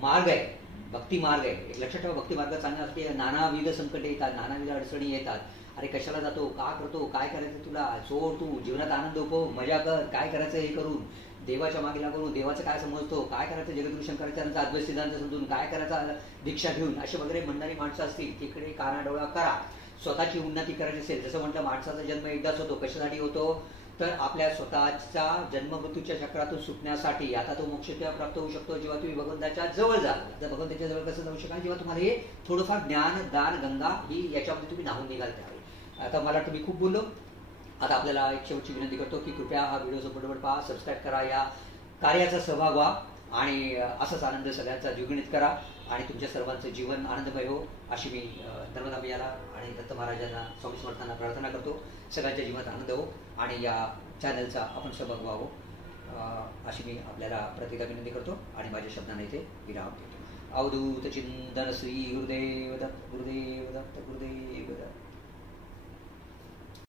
मार्ग आहे, भक्ती मार्ग आहे, एक लक्षात ठेवा, भक्ती मार्ग चालण्यासाठी नानाविध संकट येतात, नानाविध अडचणी येतात. अरे कशाला जातो, का करतो, काय करायचं तुला, सोड, तू जीवनात आनंद उपभोग, मजा कर, काय करायचं हे करून, देवाच्या मागे लागून, देवाचं काय समजतो, काय करायचं जगद्गुरू शंकराचार्यांचा अद्वैत सिद्धांत समजून, काय करायचा दीक्षा घेऊन, असे वगैरे म्हणणारी माणसं असतील, तिकडे कानाडोळा करा. स्वतःची उन्नती करायची असेल, जसं म्हटलं माणसाचा जन्म एकदाच होतो, कशासाठी होतो, तर आपल्या स्वतःच्या जन्ममृत्यूच्या चक्रातून सुटण्यासाठी. आता तो मोक्ष तेव्हा प्राप्त होऊ शकतो जेव्हा तुम्ही भगवंताच्या जवळ जाल. आता भगवंताच्या जवळ कसं जाऊ शकाल, जेव्हा तुम्हाला हे थोडंफार ज्ञान, दान, गंगा ही याच्यामध्ये तुम्ही न्हावून निघाल त्यावेळी. आता मला तुम्ही खूप बोललो. आता आपल्याला एक शेवटची विनंती करतो की कृपया हा व्हिडिओ संपूर्ण पहा, सबस्क्राईब करा, या कार्याचा सहभाग व्हा आणि असाच आनंद सगळ्यांचा द्विगुणित करा आणि तुमच्या सर्वांचं जीवन आनंदमय हो, अशी मी नर्मदा मैयाला आणि दत्त महाराजांना, स्वामी समर्थांना प्रार्थना करतो. सगळ्यांच्या जीवनात आनंद हो आणि या चॅनलचा आपण सहभाग व्हावं, अशी मी आपल्याला प्रत्येका विनंती करतो आणि माझ्या शब्दांना इथे विराम देतो. अवधूत चिंतन श्री गुरुदेव दत्त, गुरुदेव दत्त, गुरुदेव